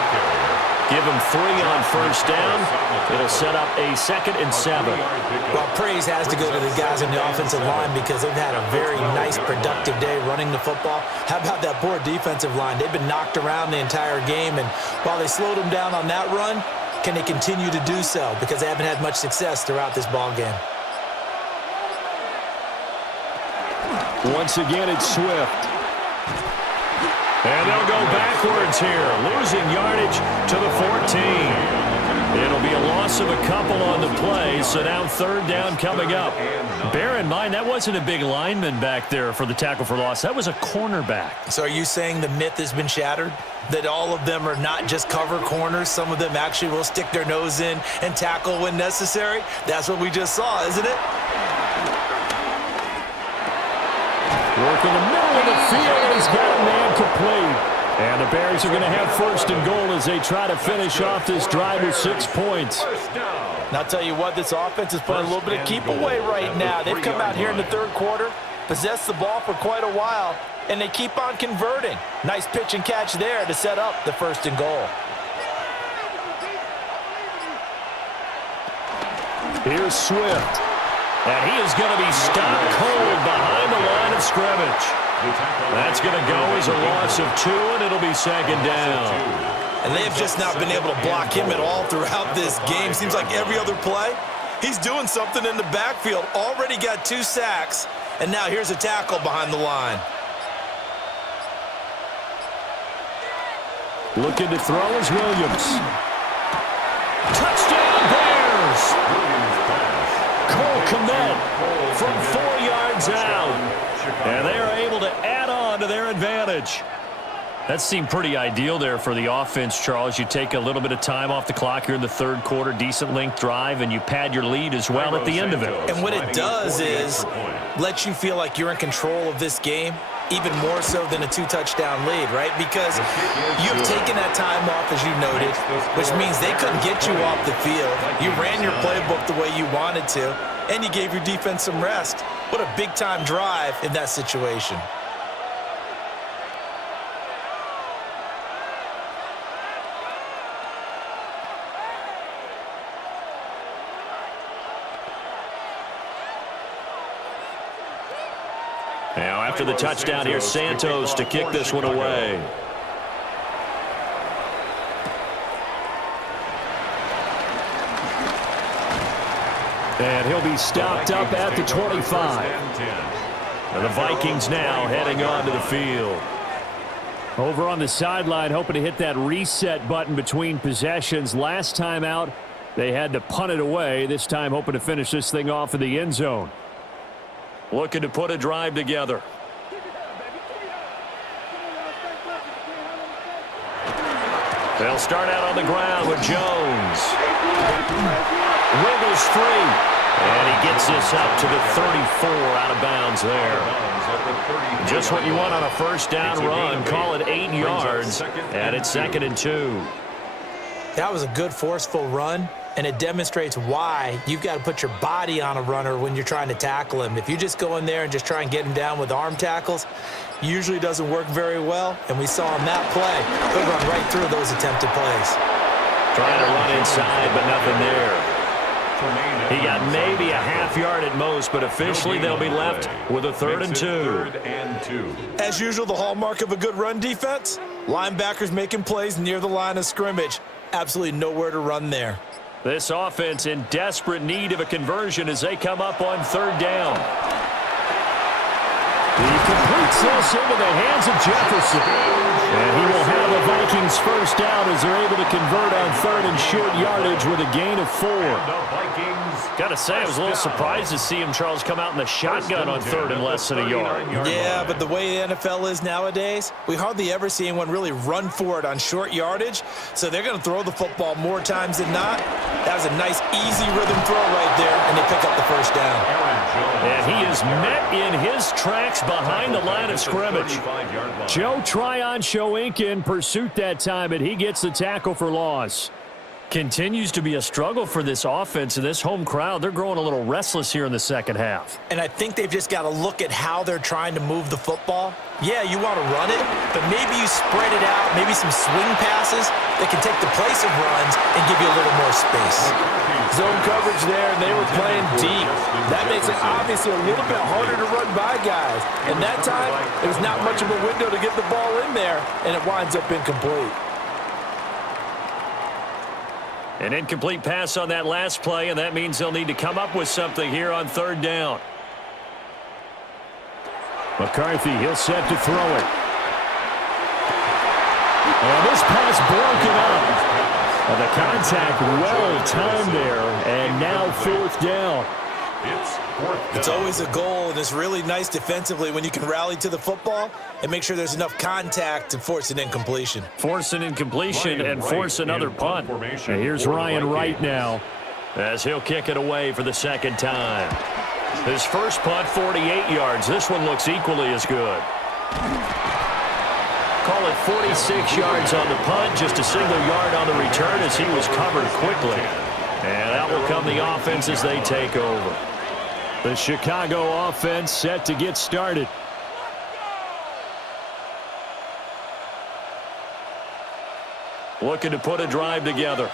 Give him 3 on 1st down. It'll set up a 2nd and 7. Well, praise has to go to the guys in the offensive line because they've had a very nice, productive day running the football. How about that poor defensive line? They've been knocked around the entire game, and while they slowed them down on that run, can they continue to do so? Because they haven't had much success throughout this ball game. Once again, it's Swift. And they'll go backwards here, losing yardage to the 14. It'll be a loss of a couple on the play, so now 3rd down coming up. Bear in mind, that wasn't a big lineman back there for the tackle for loss. That was a cornerback. So are you saying the myth has been shattered? That all of them are not just cover corners? Some of them actually will stick their nose in and tackle when necessary? That's what we just saw, isn't it? Work in the middle of the field. He's got a man complete. And the Bears are going to have 1st and goal as they try to finish off this drive with 6 points. And I'll tell you what, this offense is playing a little bit of keep away right now. They've come out here in the 3rd quarter, possessed the ball for quite a while, and they keep on converting. Nice pitch and catch there to set up the 1st and goal. Here's Swift. And he is going to be stopped cold behind the line of scrimmage. That's going to go as a loss of 2, and it'll be 2nd down. And they have just not been able to block him at all throughout this game. Seems like every other play, he's doing something in the backfield. Already got 2 sacks, and now here's a tackle behind the line. Looking to throw is Williams. Touchdown, Bears! Cole Kmet from 4 yards out. And they are able to add on to their advantage. That seemed pretty ideal there for the offense, Charles. You take a little bit of time off the clock here in the 3rd quarter, decent length drive, and you pad your lead as well at the end of it. And what it does is let you feel like you're in control of this game, even more so than a 2-touchdown lead, right? Because you've taken that time off, as you noted, which means they couldn't get you off the field. You ran your playbook the way you wanted to, and you gave your defense some rest. What a big-time drive in that situation. Now, after the touchdown, here's Santos to kick this one away. And he'll be stopped up at the 25. And the Vikings now heading onto the field. Over on the sideline, hoping to hit that reset button between possessions. Last time out, they had to punt it away. This time, hoping to finish this thing off in the end zone. Looking to put a drive together. They'll start out on the ground with Jones. Wiggles free. And he gets this up to the 34 out of bounds there. Just what you want on a 1st down run. Call it 8 yards. And it's 2nd and 2. That was a good, forceful run. And it demonstrates why you've got to put your body on a runner when you're trying to tackle him. If you just go in there and just try and get him down with arm tackles, usually doesn't work very well. And we saw on that play, he'll run right through those attempted plays. Trying to run inside, but nothing there. He got maybe a half yard at most, but officially they'll be left with a 3rd and 2. As usual, the hallmark of a good run defense, linebackers making plays near the line of scrimmage. Absolutely nowhere to run there. This offense in desperate need of a conversion as they come up on 3rd down. He completes this into the hands of Jefferson. And he will have a Vikings 1st down as they're able to convert on 3rd in short yardage with a gain of 4. Got to say, I was a little surprised to see him, Charles, come out in the shotgun on 3rd and less than a yard. Yeah, but the way the NFL is nowadays, we hardly ever see anyone really run for it on short yardage, so they're going to throw the football more times than not. That was a nice, easy rhythm throw right there, and they pick up the first down. And he is met in his tracks behind the line of scrimmage. Joe Tryon-Show Inc. in pursuit that time, and he gets the tackle for loss. Continues to be a struggle for this offense and this home crowd. They're growing a little restless here in the second half. And I think they've just got to look at how they're trying to move the football. Yeah, you want to run it, but maybe you spread it out, maybe some swing passes that can take the place of runs and give you a little more space. Zone coverage there, and they were playing deep. That makes it obviously a little bit harder to run by guys. And that time, there's not much of a window to get the ball in there, and it winds up incomplete. An incomplete pass on that last play, and that means they'll need to come up with something here on 3rd down. McCarthy, he'll set to throw it. And this pass broken up. And the contact well timed there, and now 4th down. It's always a goal, and it's really nice defensively when you can rally to the football and make sure there's enough contact to force an incompletion. Force an incompletion and force another punt. And here's Ryan Wright now as he'll kick it away for the 2nd time. His first punt, 48 yards. This one looks equally as good. Call it 46 yards on the punt, just a single yard on the return as he was covered quickly. And that will come the offense as they take over. The Chicago offense set to get started. Looking to put a drive together.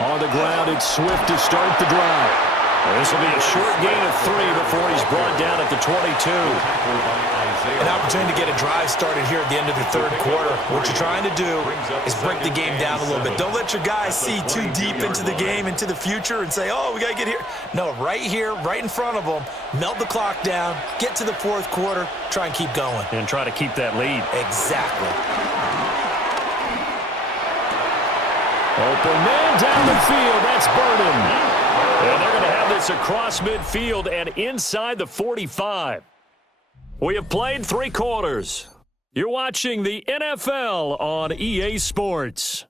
On the ground, it's Swift to start the drive. This will be a short gain of 3 before he's brought down at the 22. An opportunity to get a drive started here at the end of the 3rd quarter. What you're trying to do is break the game down a little bit. Don't let your guys see too deep into the game, into the future, and say, oh, we got to get here. No, right here, right in front of them, melt the clock down, get to the 4th quarter, try and keep going. And try to keep that lead. Exactly. Open man down the field. That's Burden. And they're going to have this across midfield and inside the 45. We have played 3 quarters. You're watching the NFL on EA Sports.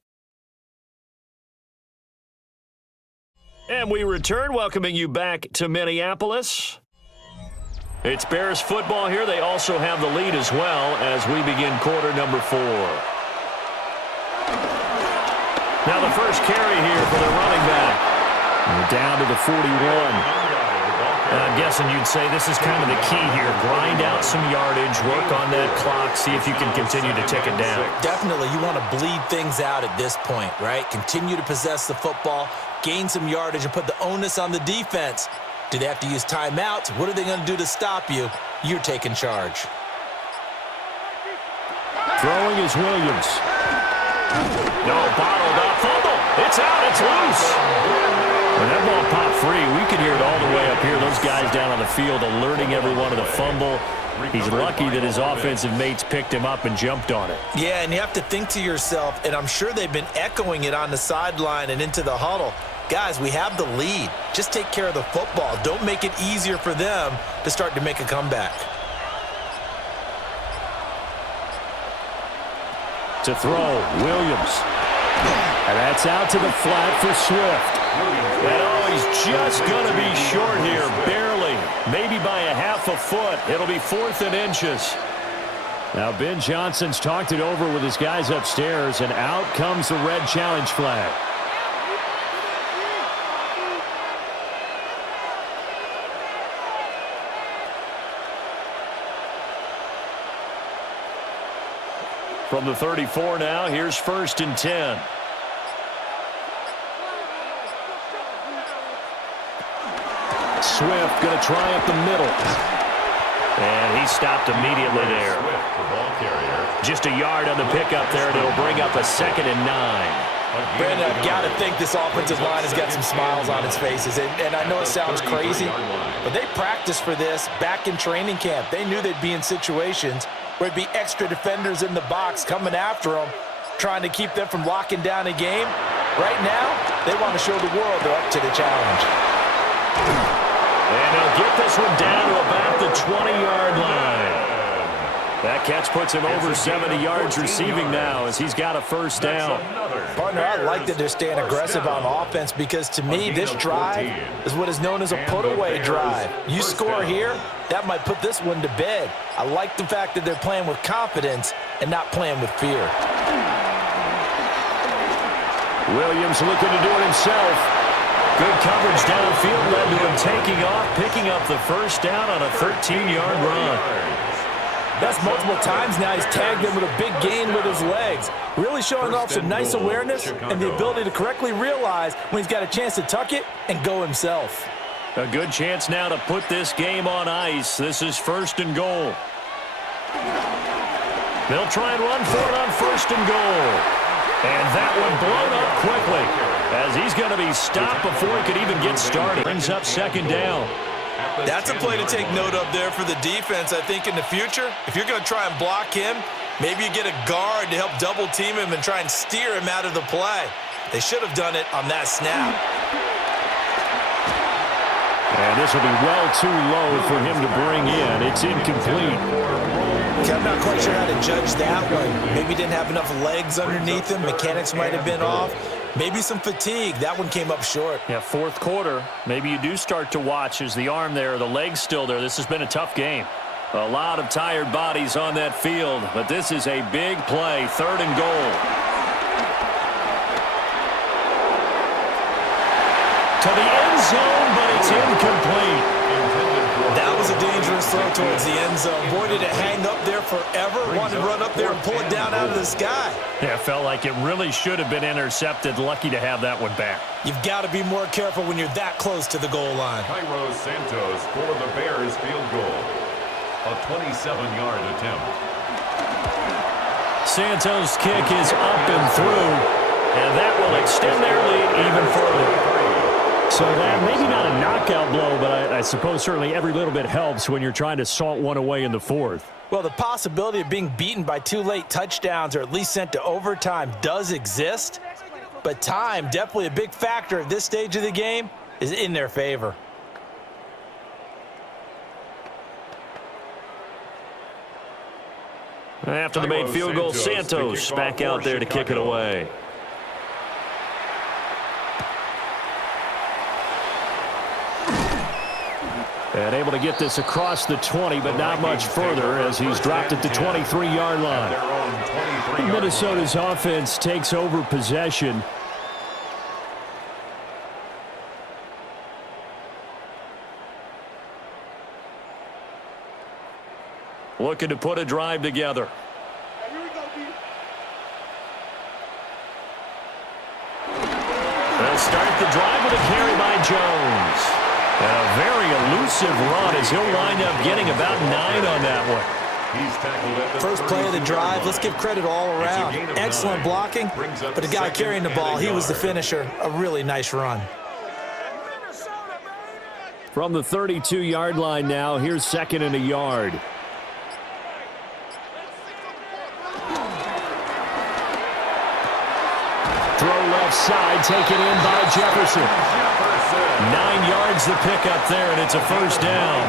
And we return, welcoming you back to Minneapolis. It's Bears football here. They also have the lead as well as we begin quarter number 4. Now the first carry here for the running back. Down to the 41. I'm guessing you'd say this is kind of the key here. Grind out some yardage, work on that clock, see if you can continue to tick it down. Definitely, you want to bleed things out at this point, right? Continue to possess the football, gain some yardage, and put the onus on the defense. Do they have to use timeouts? What are they going to do to stop you? You're taking charge. Throwing is Williams. No, bottled up. Fumble. It's out. It's loose. When that ball popped free, we could hear it all the way up here. Those guys down on the field alerting everyone of the fumble. He's lucky that his offensive mates picked him up and jumped on it. Yeah, and you have to think to yourself, and I'm sure they've been echoing it on the sideline and into the huddle. Guys, we have the lead. Just take care of the football. Don't make it easier for them to start to make a comeback. To throw, Williams. And that's out to the flat for Swift. And oh, he's just going to be short here, barely. Maybe by a half a foot. It'll be 4th and inches. Now Ben Johnson's talked it over with his guys upstairs, and out comes the red challenge flag. From the 34 now, here's 1st and 10. Swift going to try up the middle. And he stopped immediately there. Just a yard on the pickup there, and it'll bring up a 2nd and 9. Brandon, I've got to think this offensive line has got some smiles on its faces. And I know it sounds crazy, but they practiced for this back in training camp. They knew they'd be in situations where it'd be extra defenders in the box coming after them, trying to keep them from locking down a game. Right now, they want to show the world they're up to the challenge. And they'll get this one down to about the 20-yard line. That catch puts him over 70 yards receiving now as he's got a first down. Partner, I like that they're staying aggressive on offense because, to me, this drive is what is known as a put-away drive. You score here, that might put this one to bed. I like the fact that they're playing with confidence and not playing with fear. Williams looking to do it himself. Good coverage downfield led to him taking off, picking up the first down on a 13-yard run. That's multiple times now he's tagged him with a big gain with his legs. Really showing off some nice awareness and the ability to correctly realize when he's got a chance to tuck it and go himself. A good chance now to put this game on ice. This is first and goal. They'll try and run for it on first and goal. And that one blown up quickly as he's going to be stopped before he could even get started. Brings up second down. That's a play to take note of there for the defense, I think, in the future. If you're going to try and block him, maybe you get a guard to help double team him and try and steer him out of the play. They should have done it on that snap. And this will be well too low for him to bring in. It's incomplete. I'm not quite sure how to judge that one. Maybe didn't have enough legs underneath him. Mechanics might have been off. Maybe some fatigue. That one came up short. Yeah, fourth quarter. Maybe you do start to watch as the arm there, the leg's still there. This has been a tough game. A lot of tired bodies on that field, but this is a big play. Third and goal. To the end zone, but it's incomplete. That was a dangerous throw towards the end zone. Boy, did it hang up there forever. Wanted to run up there and pull it down out of the sky. Yeah, it felt like it really should have been intercepted. Lucky to have that one back. You've got to be more careful when you're that close to the goal line. Cairo Santos for the Bears field goal. A 27-yard attempt. Santos' kick is up and through, and that will extend their lead even further. So that maybe not a knockout blow, but I suppose certainly every little bit helps when you're trying to salt one away in the fourth. Well, the possibility of being beaten by 2 late touchdowns or at least sent to overtime does exist, but time, definitely a big factor at this stage of the game, is in their favor. After the made field goal, Santos back out there to kick it away. And able to get this across the 20, but not much further as he's dropped at the 23-yard line. Minnesota's offense takes over possession. Looking to put a drive together. They'll start the drive with a carry by Jones. And a very elusive run as he'll wind up getting about 9 on that one. First play of the drive, let's give credit all around. Excellent blocking, but the guy carrying the ball, he was the finisher. A really nice run. From the 32-yard line now, here's second and a yard. Throw left side, taken in by Jefferson. 9 yards the pickup there, and it's a first down.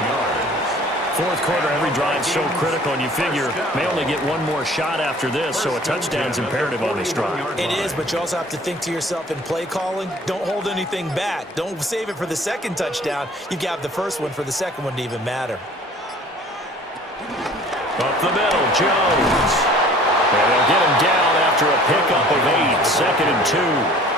Fourth quarter, every drive so critical, and you figure may only get one more shot after this, so a touchdown's imperative on this drive. It is, but you also have to think to yourself in play calling, don't hold anything back. Don't save it for the second touchdown. You got the first one for the second one to even matter. Up the middle, Jones. And they'll get him down after a pickup of 8, second and 2.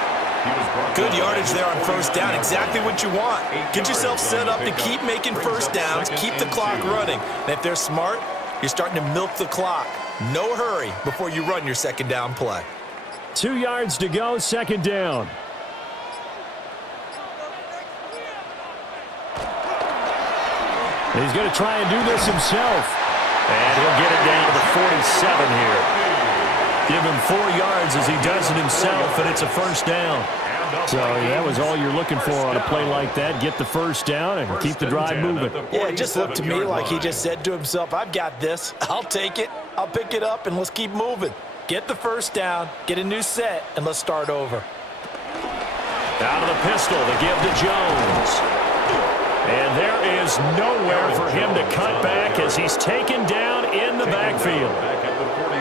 Good yardage there on first down. Exactly what you want. Get yourself set up to keep making first downs, keep the clock running. And if they're smart, you're starting to milk the clock. No hurry before you run your second down play. 2 yards to go, second down. He's going to try and do this himself. And he'll get it down to the 47 here. Give him 4 yards as he does it himself, and it's a first down. So that was all you're looking for on a play like that. Get the first down and keep the drive moving. Yeah, it just looked to me like he just said to himself, I've got this. I'll take it. I'll pick it up, and let's keep moving. Get the first down, get a new set, and let's start over. Out of the pistol, the give to Jones. And there is nowhere for him to cut back as he's taken down in the backfield.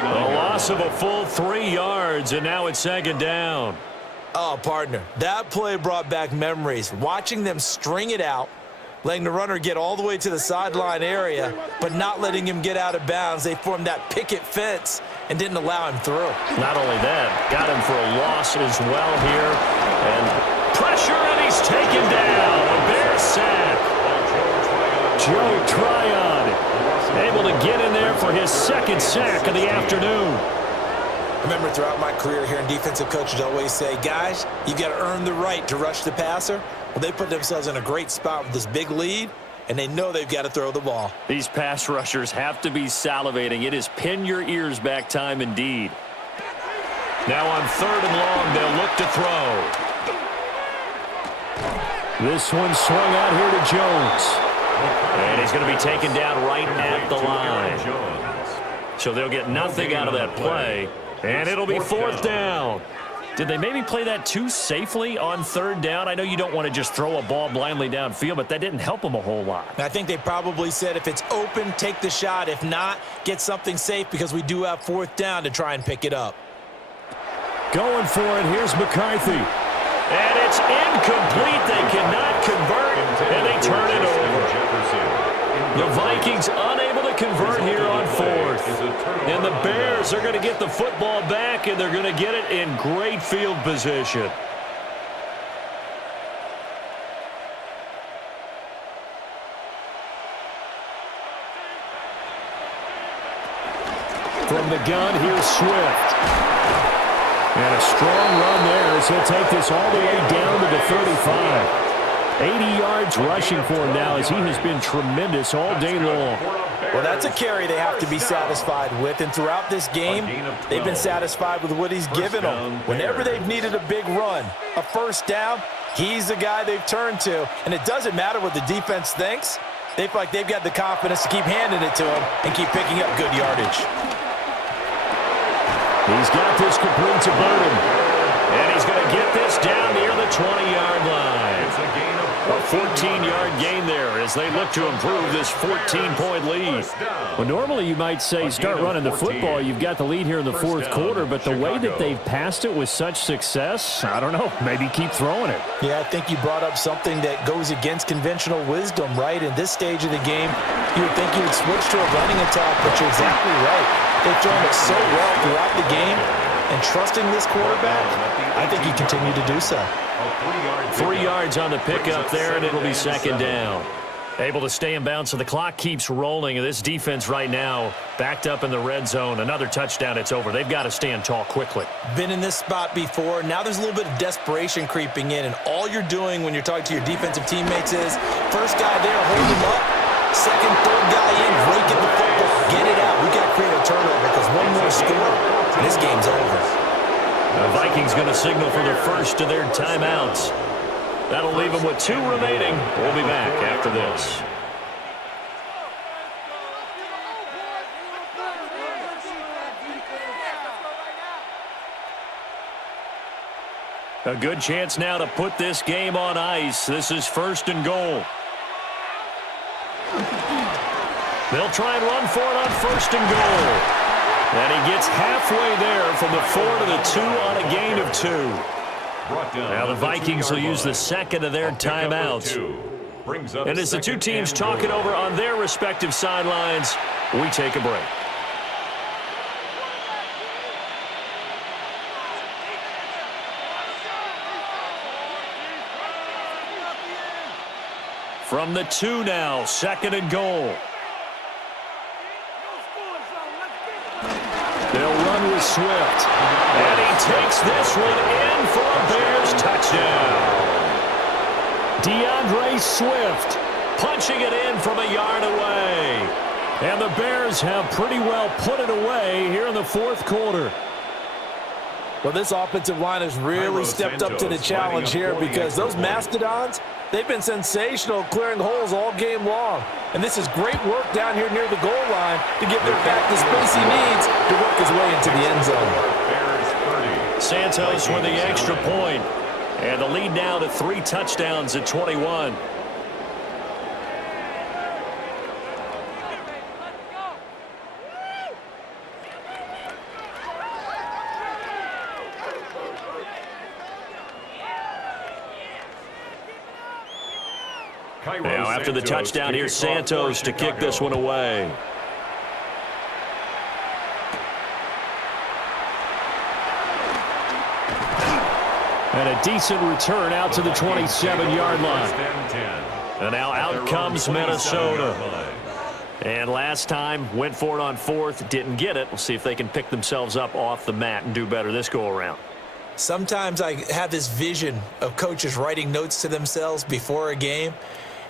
A loss of a full 3 yards, and now it's second down. Oh, partner, that play brought back memories. Watching them string it out, letting the runner get all the way to the sideline area, but not letting him get out of bounds. They formed that picket fence and didn't allow him through. Not only that, got him for a loss as well here. And pressure, and he's taken down. A Bear sack. Joe Tryon able to get in there for his second sack of the afternoon. I remember throughout my career here in defensive coaches always say, guys, you got to earn the right to rush the passer. Well, they put themselves in a great spot with this big lead, and they know they've got to throw the ball. These pass rushers have to be salivating. It is pin your ears back time indeed. Now on 3rd and long, they'll look to throw. This one swung out here to Jones. And he's going to be taken down right at the line. So they'll get nothing out of that play. And it'll be 4th down. Did they maybe play that too safely on 3rd down? I know you don't want to just throw a ball blindly downfield, but that didn't help them a whole lot. I think they probably said if it's open, take the shot. If not, get something safe because we do have 4th down to try and pick it up. Going for it, here's McCarthy. And it's incomplete. They cannot convert, and they turn it over. The Vikings unable to convert here on 4th. And the Bears are going to get the football back, and they're going to get it in great field position. From the gun, here's Swift. And a strong run there as he'll take this all the way down to the 35. 80 yards rushing for him now as he has been tremendous all day long. Well, that's a carry they have to be satisfied with. And throughout this game, they've been satisfied with what he's given them. Whenever they've needed a big run, a first down, he's the guy they've turned to. And it doesn't matter what the defense thinks. They feel like they've got the confidence to keep handing it to him and keep picking up good yardage. He's got this complete to Burden. And he's going to get this down near the 20-yard line. A 14-yard gain there as they look to improve this 14-point lead. Well, normally you might say start running the football. You've got the lead here in the 4th quarter, but the way that they've passed it with such success, I don't know, maybe keep throwing it. Yeah, I think you brought up something that goes against conventional wisdom, right? In this stage of the game, you would think you would switch to a running attack, but you're exactly right. They've thrown it so well throughout the game, and trusting this quarterback, I think you continue to do so. 3 yards on the pickup there, and it'll be second down. Able to stay in bounds, so the clock keeps rolling, and this defense right now backed up in the red zone. Another touchdown, it's over. They've got to stand tall quickly. Been in this spot before. Now there's a little bit of desperation creeping in, and all you're doing when you're talking to your defensive teammates is first guy there, hold him up. Second, third guy in, break it the football, get it out. We got to create a turnover because one more score, and this game's over. The Vikings going to signal for the first of their timeouts. That'll leave them with 2 remaining. We'll be back after this. A good chance now to put this game on ice. This is 1st and goal. They'll try and run for it on 1st and goal. And he gets halfway there from the 4 to the 2 on a gain of 2. Now the Vikings will use the second of their timeouts. And as the two teams talk it over on their respective sidelines, we take a break. From the 2 now, 2nd and goal. They'll run with Swift. And he takes this one in for a Bears touchdown. DeAndre Swift punching it in from a yard away. And the Bears have pretty well put it away here in the 4th quarter. Well, this offensive line has really stepped up to the challenge here because those Mastodons, they've been sensational clearing holes all game long. And this is great work down here near the goal line to give their back the space he needs to work his way into the end zone. Santos with the extra point. And the lead now to 3 touchdowns at 21. Now after the touchdown, here's Santos to kick this one away. And a decent return out to the 27-yard line. And now out comes Minnesota. And last time, went for it on 4th, didn't get it. We'll see if they can pick themselves up off the mat and do better this go-around. Sometimes I have this vision of coaches writing notes to themselves before a game.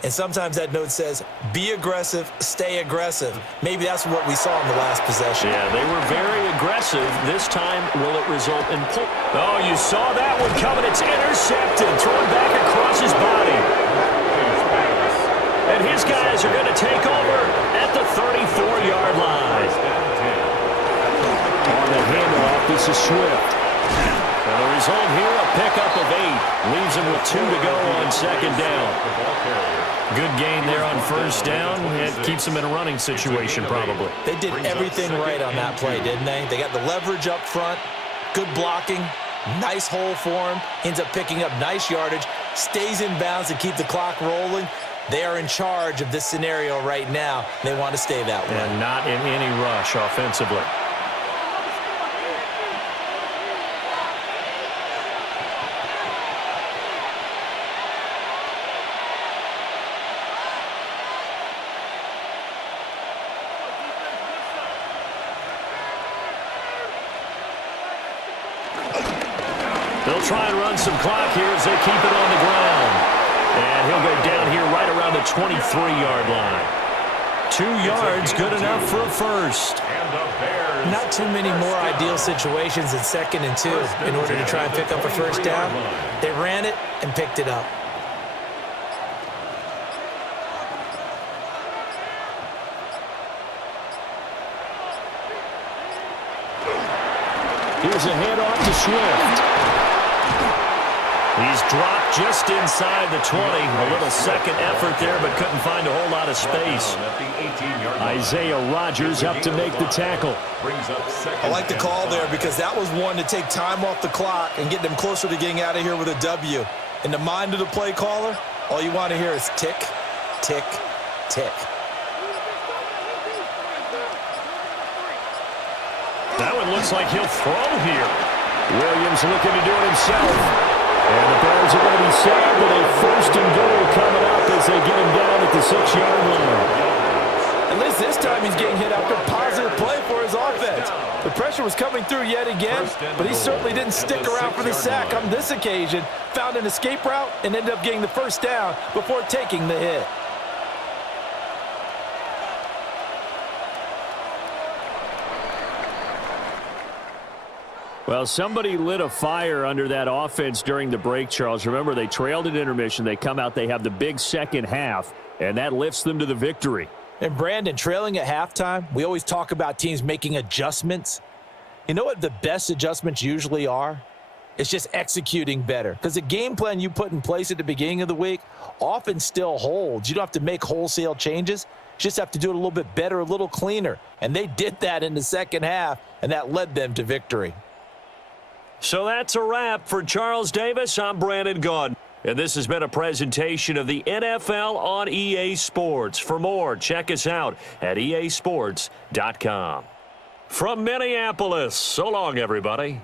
And sometimes that note says, be aggressive, stay aggressive. Maybe that's what we saw in the last possession. Yeah, they were very aggressive. This time, will it result in pull? Oh, you saw that one coming. It's intercepted. Thrown back across his body. And his guys are going to take over at the 34-yard line. On the handoff, this is Swift. And the result here, a pickup of 8. Leaves him with 2 to go on 2nd down. Good gain there on 1st down. It keeps them in a running situation, probably. They did everything right on that play, didn't they? They got the leverage up front, good blocking, nice hole for him, ends up picking up nice yardage, stays in bounds to keep the clock rolling. They are in charge of this scenario right now. They want to stay that way. And not in any rush offensively. They'll try and run some clock here as they keep it on the ground. And he'll go down here right around the 23-yard line. 2 yards, good enough for a first. Not too many more ideal situations in 2nd and 2 in order to try and pick up a 1st down. They ran it and picked it up. Here's a handoff to Swift. He's dropped just inside the 20. A little second effort there, but couldn't find a whole lot of space. Isaiah Rodgers up to make the tackle. I like the call there because that was one to take time off the clock and get them closer to getting out of here with a W. In the mind of the play caller, all you want to hear is tick, tick, tick. That one looks like he'll throw here. Williams looking to do it himself. And the Bears are going to be set with a 1st and goal coming up as they get him down at the 6-yard line. At least this time he's getting hit after positive play for his offense. The pressure was coming through yet again, but he certainly didn't stick around for the sack on this occasion. Found an escape route and ended up getting the 1st down before taking the hit. Well, somebody lit a fire under that offense during the break, Charles. Remember, they trailed at intermission. They come out, they have the big second half, and that lifts them to the victory. And Brandon, trailing at halftime, we always talk about teams making adjustments. You know what the best adjustments usually are? It's just executing better. Because the game plan you put in place at the beginning of the week often still holds. You don't have to make wholesale changes. You just have to do it a little bit better, a little cleaner. And they did that in the second half, and that led them to victory. So that's a wrap for Charles Davis. I'm Brandon Gaudin. And this has been a presentation of the NFL on EA Sports. For more, check us out at easports.com. From Minneapolis, so long, everybody.